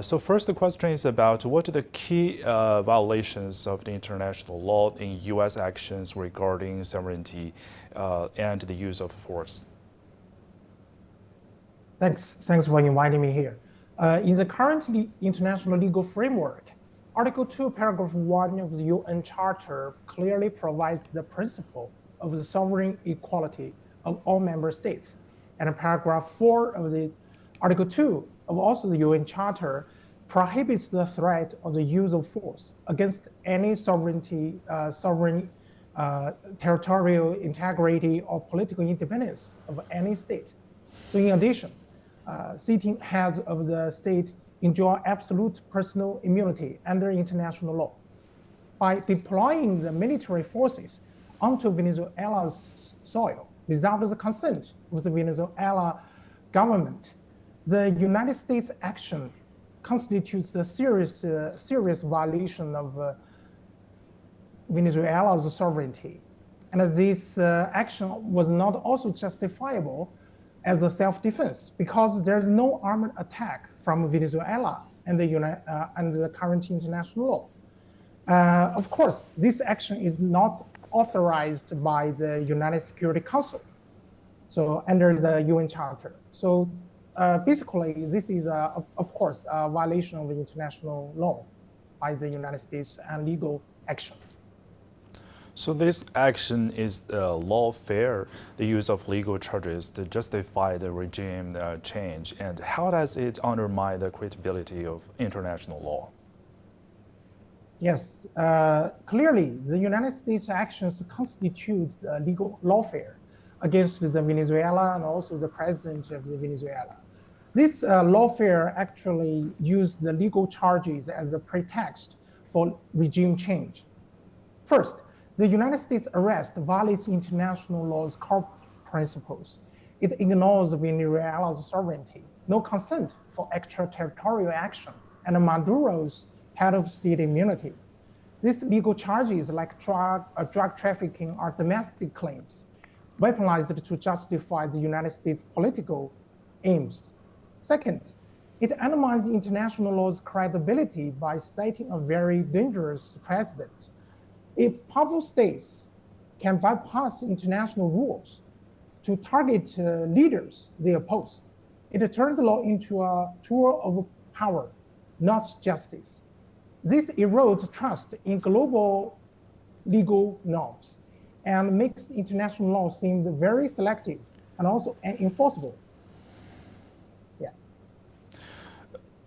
So first, the question is about what are the key violations of the international law in U.S. actions regarding sovereignty and the use of force? Thanks for inviting me here. In the current international legal framework, Article 2, Paragraph 1 of the UN Charter clearly provides the principle of the sovereign equality of all member states. And Paragraph 4 of the Article 2 of also the UN Charter prohibits the threat of the use of force against any sovereign territorial integrity or political independence of any state. So in addition, sitting heads of the state enjoy absolute personal immunity under international law. By deploying the military forces onto Venezuela's soil without the consent of the Venezuela government, the United States action constitutes a serious violation of Venezuela's sovereignty. And this action was not also justifiable as a self-defense because there's no armed attack from Venezuela and the current international law. Of course, this action is not authorized by the United Security Council, so under the UN Charter. So basically, this is, of course, a violation of international law by the United States and legal action. So this action is lawfare, the use of legal charges to justify the regime change, and how does it undermine the credibility of international law? Yes, clearly the United States actions constitute legal lawfare against the Venezuela and also the president of the Venezuela. This lawfare actually used the legal charges as a pretext for regime change. First, the United States arrest violates international law's core principles. It ignores Venezuela's sovereignty, no consent for extraterritorial action, and Maduro's head of state immunity. These legal charges, like drug trafficking, are domestic claims, weaponized to justify the United States' political aims. Second, it undermines international law's credibility by citing a very dangerous precedent. If powerful states can bypass international rules to target leaders they oppose, it turns the law into a tool of power, not justice. This erodes trust in global legal norms and makes international law seem very selective and also enforceable.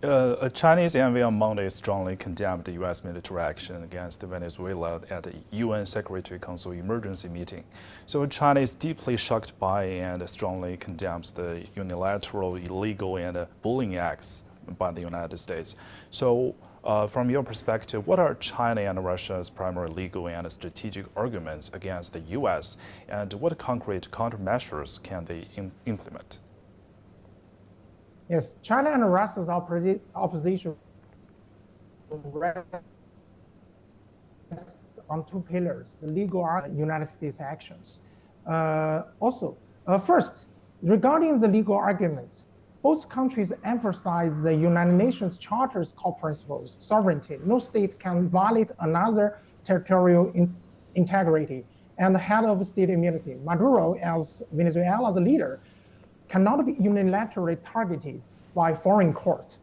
A Chinese envoy on Monday strongly condemned the U.S. military action against Venezuela at the UN Security Council emergency meeting. So China is deeply shocked by and strongly condemns the unilateral, illegal, and bullying acts by the United States. So From your perspective, what are China and Russia's primary legal and strategic arguments against the U.S., and what concrete countermeasures can they implement? Yes, China and Russia's opposition rests on two pillars: the legal and United States actions. First, regarding the legal arguments, both countries emphasize the United Nations Charter's core principles: sovereignty. No state can violate another territorial integrity, and the head of state immunity. Maduro, as Venezuela's leader, cannot be unilaterally targeted by foreign courts.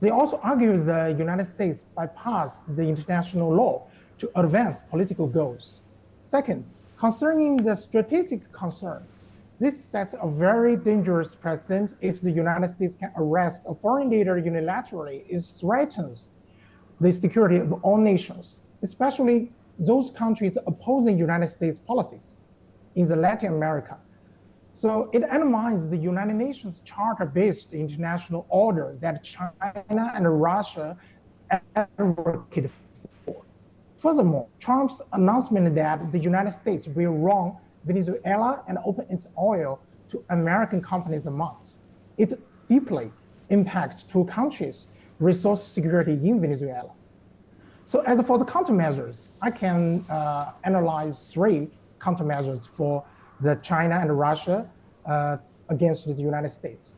They also argue the United States bypassed the international law to advance political goals. Second, concerning the strategic concerns, this sets a very dangerous precedent. If the United States can arrest a foreign leader unilaterally, it threatens the security of all nations, especially those countries opposing United States policies in the Latin America. So it undermines the United Nations Charter-based international order that China and Russia advocate for. Furthermore, Trump's announcement that the United States will run Venezuela and open its oil to American companies a month. It deeply impacts two countries' resource security in Venezuela. So as for the countermeasures, I can analyze three countermeasures for the China and Russia against the United States.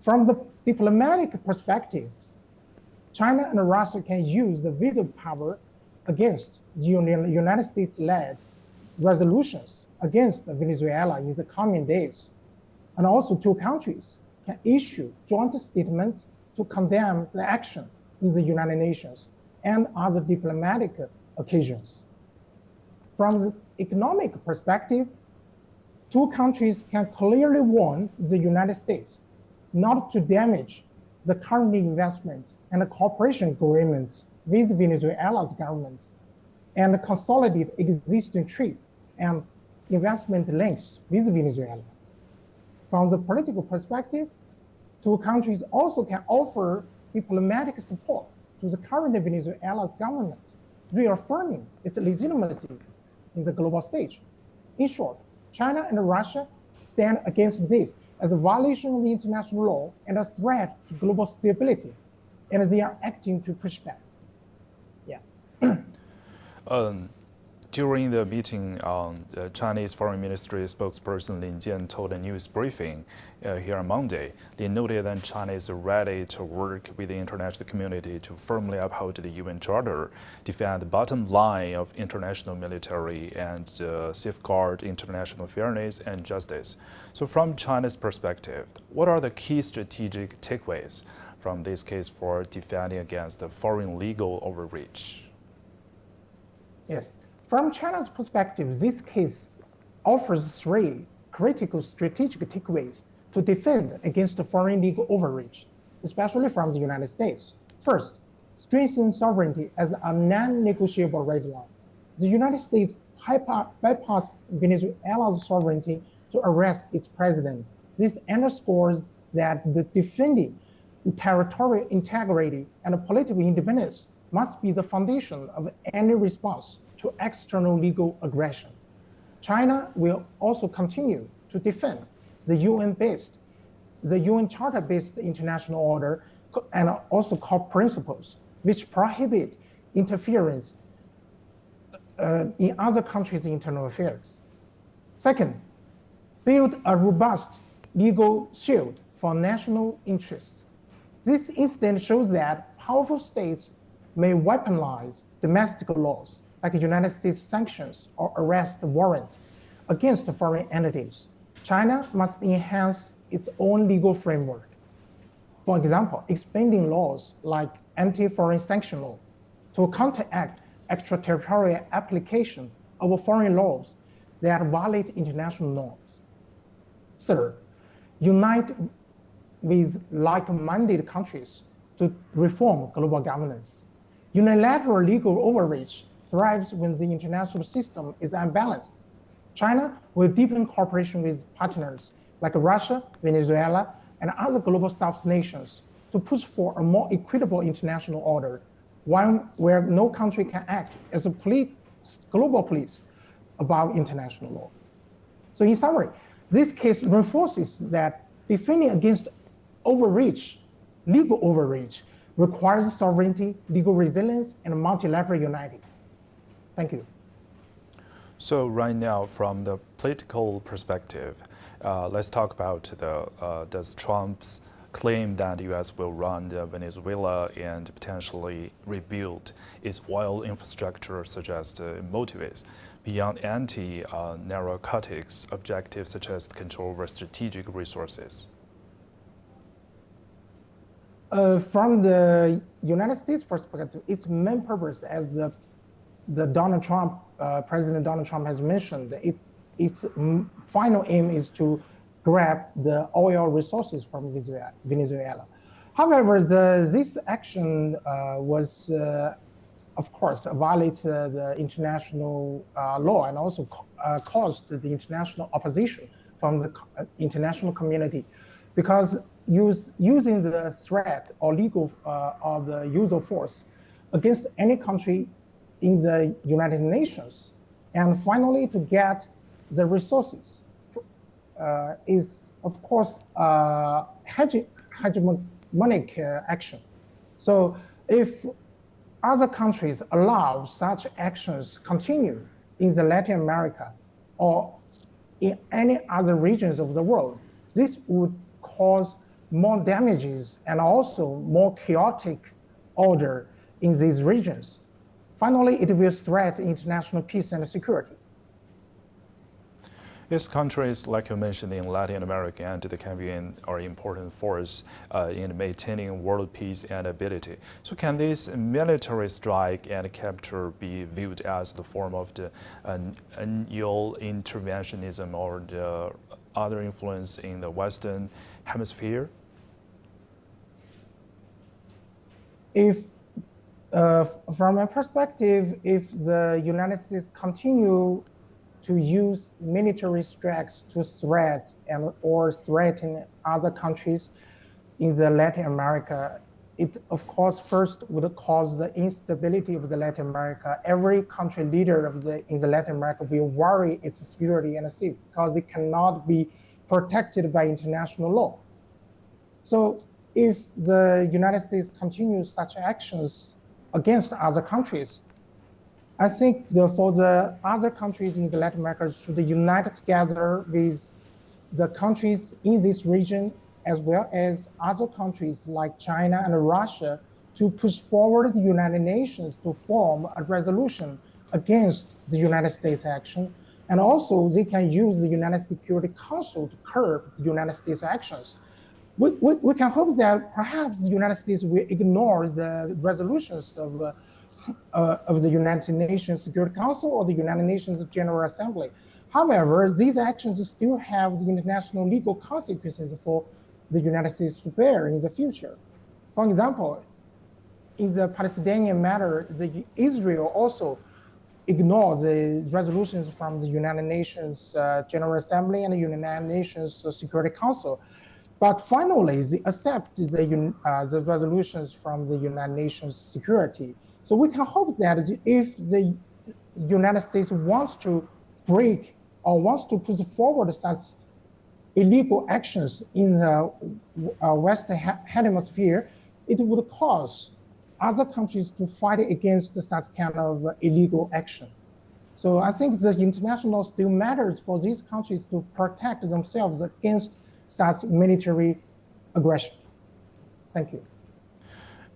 From the diplomatic perspective, China and Russia can use the veto power against the United States-led resolutions against Venezuela in the coming days. And also two countries can issue joint statements to condemn the action in the United Nations and other diplomatic occasions. From the economic perspective, two countries can clearly warn the United States not to damage the current investment and cooperation agreements with Venezuela's government and consolidate existing trade and investment links with Venezuela. From the political perspective, two countries also can offer diplomatic support to the current Venezuela's government, reaffirming its legitimacy in the global stage. In short, China and Russia stand against this as a violation of international law and a threat to global stability, and they are acting to push back. During the meeting, the Chinese Foreign Ministry spokesperson Lin Jian told a news briefing here on Monday. Lin noted that China is ready to work with the international community to firmly uphold the UN Charter, defend the bottom line of international military, and safeguard international fairness and justice. So from China's perspective, what are the key strategic takeaways from this case for defending against the foreign legal overreach? Yes. From China's perspective, this case offers three critical strategic takeaways to defend against the foreign legal overreach, especially from the United States. First, strengthen sovereignty as a non-negotiable red line. The United States bypassed Venezuela's sovereignty to arrest its president. This underscores that the defending territorial integrity and political independence must be the foundation of any response to external legal aggression. China will also continue to defend the UN Charter-based international order and also core principles, which prohibit interference in other countries' internal affairs. Second, build a robust legal shield for national interests. This incident shows that powerful states may weaponize domestic laws like United States sanctions or arrest warrants against foreign entities. China must enhance its own legal framework. For example, expanding laws like anti-foreign sanction law to counteract extraterritorial application of foreign laws that violate international norms. Third, unite with like-minded countries to reform global governance. Unilateral legal overreach thrives when the international system is unbalanced. China will deepen cooperation with partners like Russia, Venezuela, and other global South nations to push for a more equitable international order one where no country can act as a global police about international law. So in summary, this case reinforces that defending against overreach, legal overreach, requires sovereignty, legal resilience, and multilateral unity. Thank you. So right now, from the political perspective, let's talk about does Trump's claim that the U.S. will run Venezuela and potentially rebuild its oil infrastructure suggest motives beyond anti-narcotics objectives such as control over strategic resources? From the United States perspective, its main purpose, as the Donald Trump, President Donald Trump has mentioned, its final aim is to grab the oil resources from Venezuela. However, this action was, of course, violates the international law and also caused the international opposition from the international community, because using the threat or legal or the use of force against any country in the United Nations, and finally to get the resources is, of course, hegemonic action. So if other countries allow such actions continue in the Latin America or in any other regions of the world, this would cause more damages and also more chaotic order in these regions. Finally, it will threaten international peace and security. Yes, countries, like you mentioned, in Latin America and the Caribbean are important force in maintaining world peace and stability. So can this military strike and capture be viewed as the form of the neo-interventionism or the other influence in the Western Hemisphere? If, from my perspective, if the United States continue to use military strikes to threaten other countries in the Latin America, it of course first would cause the instability of the Latin America. Every country leader in the Latin America will worry its security and safety because it cannot be protected by international law. So if the United States continues such actions against other countries, I think for the other countries in the Latin America should unite together with the countries in this region, as well as other countries like China and Russia, to push forward the United Nations to form a resolution against the United States action. And also they can use the United Security Council to curb the United States actions. We can hope that perhaps the United States will ignore the resolutions of the United Nations Security Council or the United Nations General Assembly. However, these actions still have the international legal consequences for the United States to bear in the future. For example, in the Palestinian matter, Israel also ignored the resolutions from the United Nations General Assembly and the United Nations Security Council. But finally, they accept the resolutions from the United Nations Security. So we can hope that if the United States wants to break or wants to push forward such illegal actions in the Western Hemisphere, it would cause other countries to fight against such kind of illegal action. So I think the international still matters for these countries to protect themselves against such military aggression. Thank you.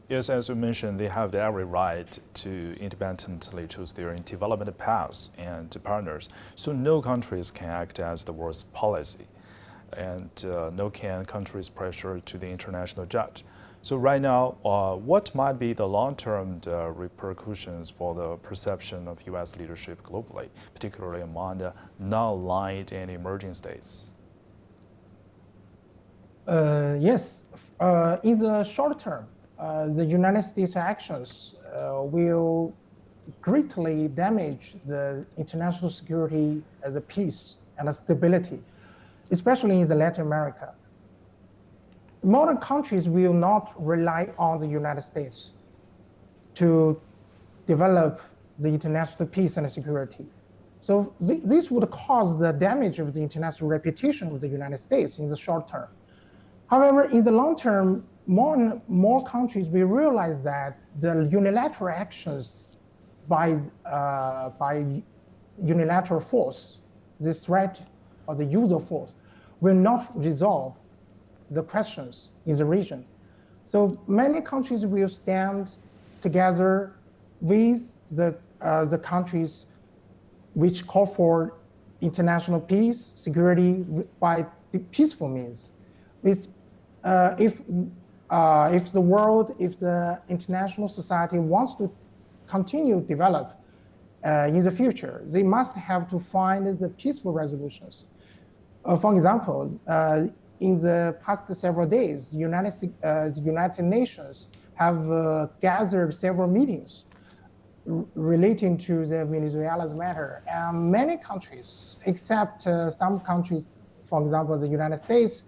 Yes, as you mentioned, they have every right to independently choose their development paths and partners. So no countries can act as the world's policy, and no can countries pressure to the international judge. So right now, what might be the long-term repercussions for the perception of U.S. leadership globally, particularly among the non-aligned and emerging states? Yes, in the short term, the United States actions will greatly damage the international security, the peace, and the stability, especially in the Latin America. Modern countries will not rely on the United States. to develop the international peace and security. So this would cause the damage of the international reputation of the United States in the short term. However, in the long term, more and more countries will realize that the unilateral actions by unilateral force, this threat or the use of force, will not resolve the questions in the region. So many countries will stand together with the countries which call for international peace, security by peaceful means. If the world, if the international society wants to continue to develop in the future, they must have to find the peaceful resolutions. For example, in the past several days, the United Nations have gathered several meetings relating to the Venezuela's matter. And many countries, except some countries, for example, the United States,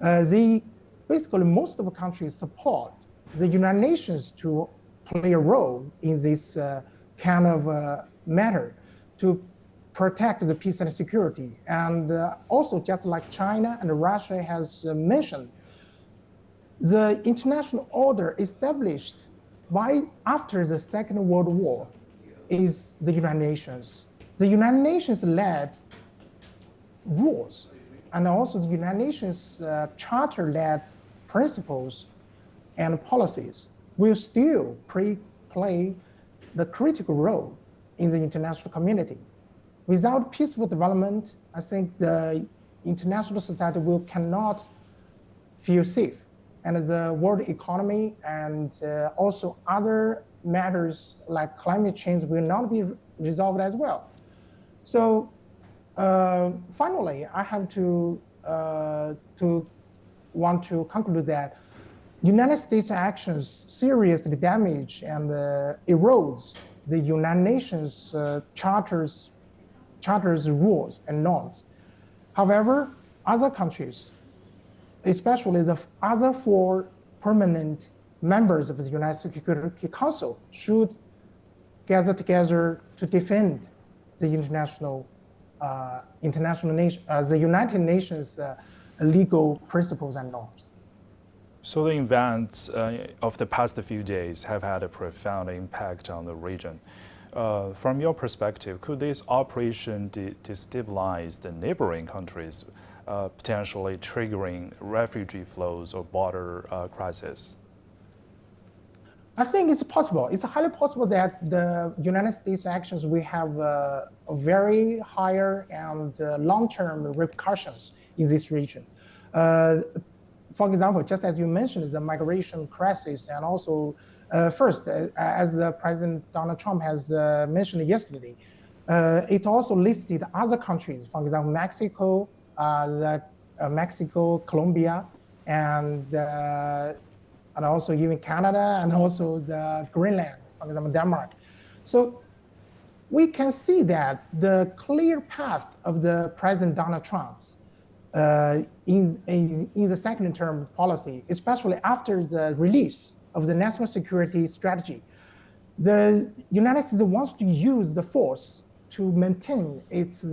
basically most of the countries support the United Nations to play a role in this kind of matter to protect the peace and security. And also, just like China and Russia has mentioned, the international order established after the Second World War is the United Nations. The United Nations led rules, and also the United Nations charter-led principles and policies will still play the critical role in the international community. Without peaceful development, I think the international society cannot feel safe. And the world economy and also other matters like climate change will not be resolved as well. So finally, I have to want to conclude that United States actions seriously damage and erodes the United Nations charter's rules and norms. However, other countries, especially the other 4 permanent members of the United Security Council, should gather together to defend the the United Nations legal principles and norms. So the events of the past few days have had a profound impact on the region. From your perspective, could this operation destabilize the neighboring countries, potentially triggering refugee flows or border crisis? I think it's possible. It's highly possible that the United States actions will have a very higher and long-term repercussions in this region. For example, just as you mentioned, the migration crisis, and also first, as the President Donald Trump has mentioned yesterday, it also listed other countries, for example, Mexico, Colombia, and also even Canada, and also the Greenland, for example, Denmark. So we can see that the clear path of the President Donald Trump's in the second term policy, especially after the release of the national security strategy, the United States wants to use the force to maintain its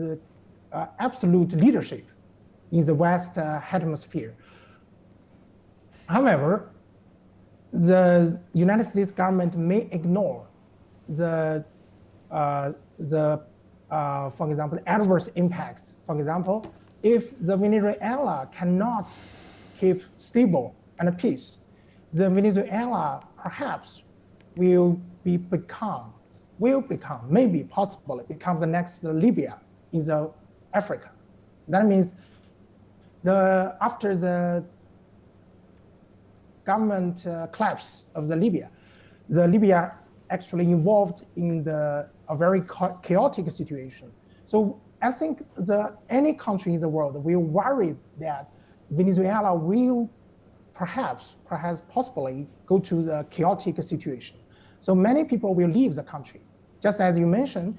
absolute leadership in the West hemisphere. However, the United States government may ignore for example, adverse impacts. For example, if the Venezuela cannot keep stable and peace, the Venezuela perhaps maybe possibly become the next Libya in Africa. That means after the government collapse of the Libya actually involved in a very chaotic situation. So I think any country in the world will worry that Venezuela will perhaps possibly go to the chaotic situation. So many people will leave the country. Just as you mentioned,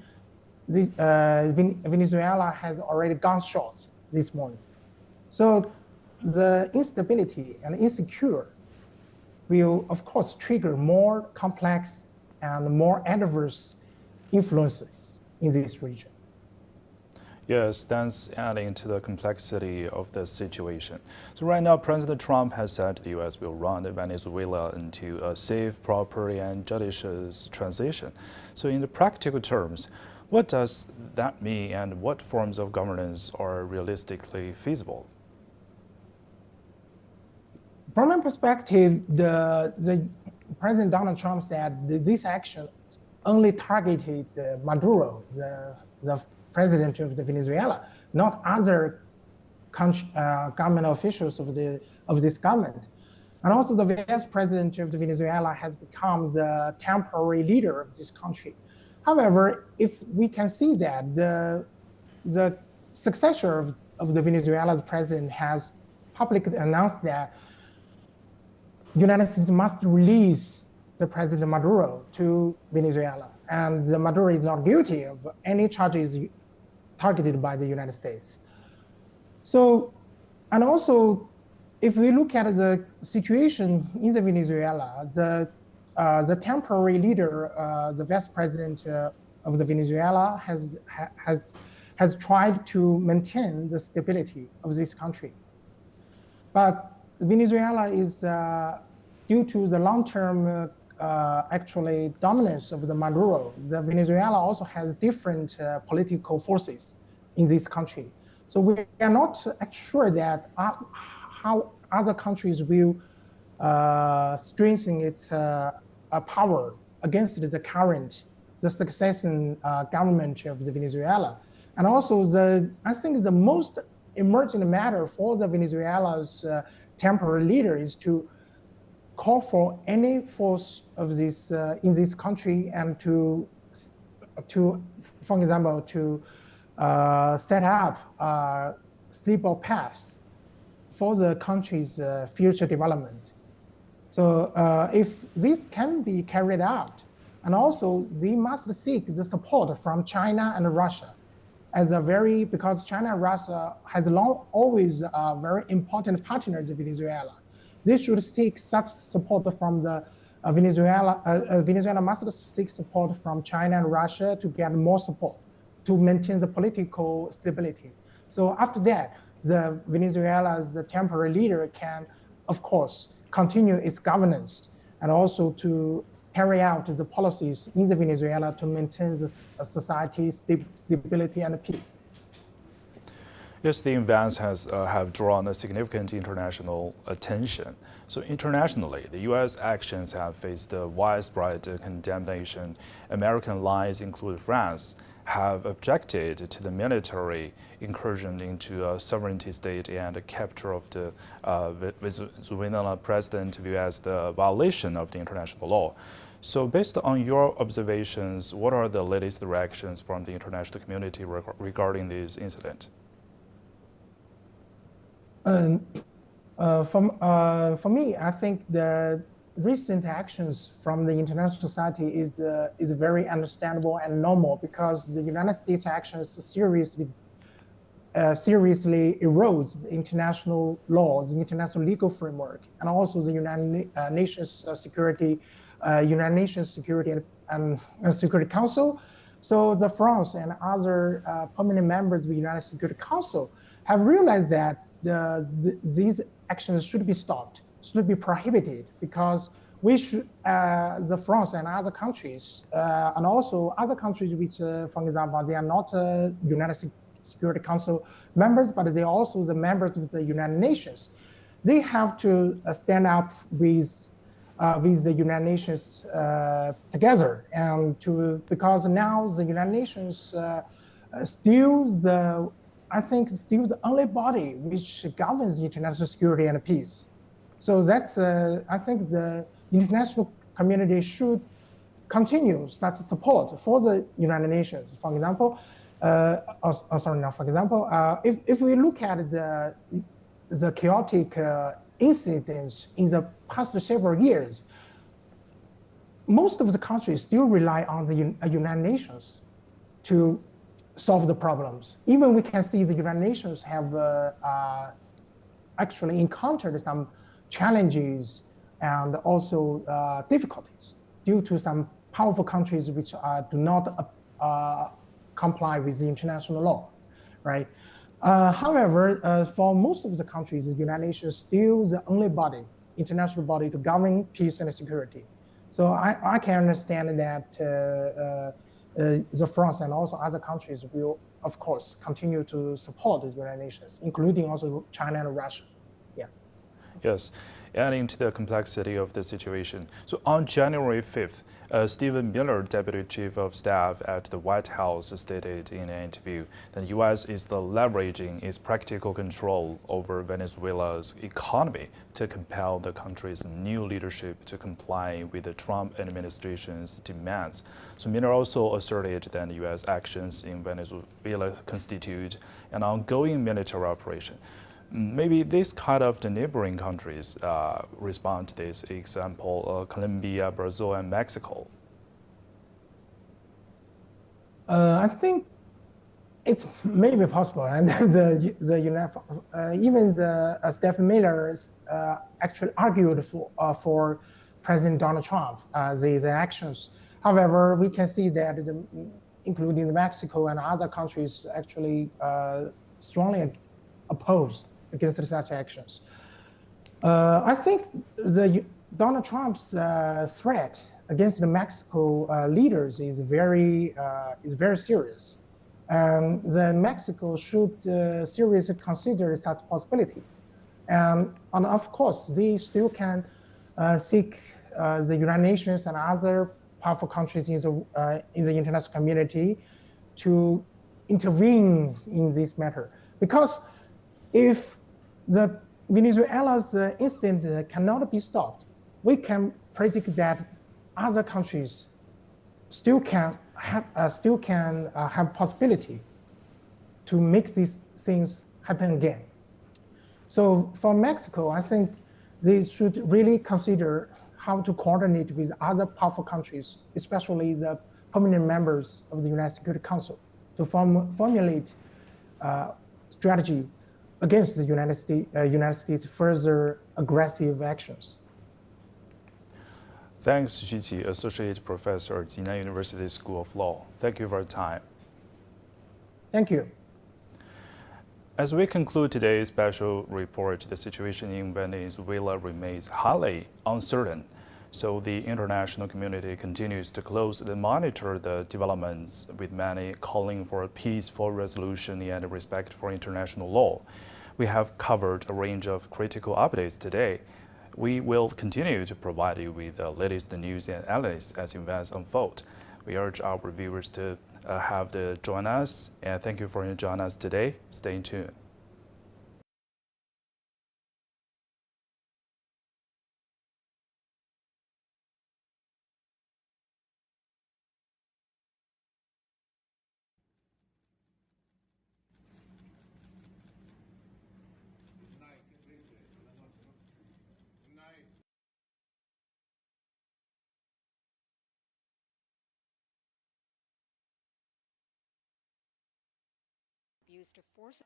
Venezuela has already gunshots this morning. So the instability and insecure will, of course, trigger more complex and more adverse influences in this region. Yes, that's adding to the complexity of the situation. So right now, President Trump has said the U.S. will run Venezuela into a safe, proper, and judicious transition. So in the practical terms, what does that mean, and what forms of governance are realistically feasible? From my perspective, the President Donald Trump said that this action only targeted Maduro, the president of Venezuela, not other government officials of this government. And also the vice president of Venezuela has become the temporary leader of this country. However, if we can see that the successor of the Venezuela's president has publicly announced that the United States must release the President Maduro to Venezuela, and the Maduro is not guilty of any charges targeted by the United States. So, and also, if we look at the situation in the Venezuela, the temporary leader, the vice president of the Venezuela has tried to maintain the stability of this country. But Venezuela is, due to the long-term actually dominance of the Maduro, the Venezuela also has different political forces in this country. So we are not sure that how other countries will strengthen its power against the successing government of the Venezuela. And also I think the most emergent matter for the Venezuela's temporary leader is to call for any force of this in this country, and to for example, to set up stable paths for the country's future development. So if this can be carried out, and also they must seek the support from China and Russia, because China and Russia has always a very important partner to Venezuela. They should seek such support from the Venezuela. Venezuela must seek support from China and Russia to get more support to maintain the political stability. So after that, the Venezuela's temporary leader can, of course, continue its governance, and also to carry out the policies in the Venezuela to maintain the society's stability and peace. Yes, the events have drawn a significant international attention. So internationally, the U.S. actions have faced widespread condemnation. American allies, including France, have objected to the military incursion into a sovereignty state and the capture of the Venezuelan president viewed as the violation of the international law. So based on your observations, what are the latest reactions from the international community regarding this incident? For me, I think the recent actions from the international society is very understandable and normal, because the United States actions seriously erodes the international law, the international legal framework, and also the United Nations Security and Security Council. So the France and other permanent members of the United Security Council have realized that these actions should be stopped, should be prohibited, because we should, the France and other countries, and also other countries which, for example, they are not United Security Council members, but they are also the members of the United Nations. They have to stand up with the United Nations together, and because now the United Nations I think still the only body which governs the international security and peace. So that's, I think the international community should continue such support for the United Nations. For example, if we look at the chaotic incidents in the past several years, most of the countries still rely on the United Nations to solve the problems. Even we can see the United Nations have actually encountered some challenges and also difficulties due to some powerful countries which do not comply with the international law, right? However, for most of the countries, the United Nations is still the only body, international body to govern peace and security. So I can understand that the France and also other countries will, of course, continue to support the United Nations, including also China and Russia. Yeah. Yes, adding to the complexity of the situation. So on January 5th, Stephen Miller, Deputy Chief of Staff at the White House, stated in an interview that the U.S. is leveraging its practical control over Venezuela's economy to compel the country's new leadership to comply with the Trump administration's demands. So Miller also asserted that the U.S. actions in Venezuela constitute an ongoing military operation. Maybe this kind of the neighboring countries respond to this, example, Colombia, Brazil, and Mexico. I think it's maybe possible, and even Stephen Miller actually argued for President Donald Trump these actions. However, we can see that including Mexico and other countries actually strongly oppose against such actions. I think Donald Trump's threat against the Mexico leaders is very serious. The Mexico should seriously consider such possibility. And of course, they still can seek the United Nations and other powerful countries in the international community to intervene in this matter. Because if the Venezuela's incident cannot be stopped, we can predict that other countries still can have possibility to make these things happen again. So for Mexico, I think they should really consider how to coordinate with other powerful countries, especially the permanent members of the United Security Council, to formulate strategy against the United States' further aggressive actions. Thanks, Xu Qi, Associate Professor at Jinan University School of Law. Thank you for your time. Thank you. As we conclude today's special report, the situation in Venezuela remains highly uncertain. So the international community continues to closely monitor the developments, with many calling for a peaceful resolution and respect for international law. We have covered a range of critical updates today. We will continue to provide you with the latest news and analysis as events unfold. We urge our viewers to join us, and thank you for joining us today. Stay tuned. Used to force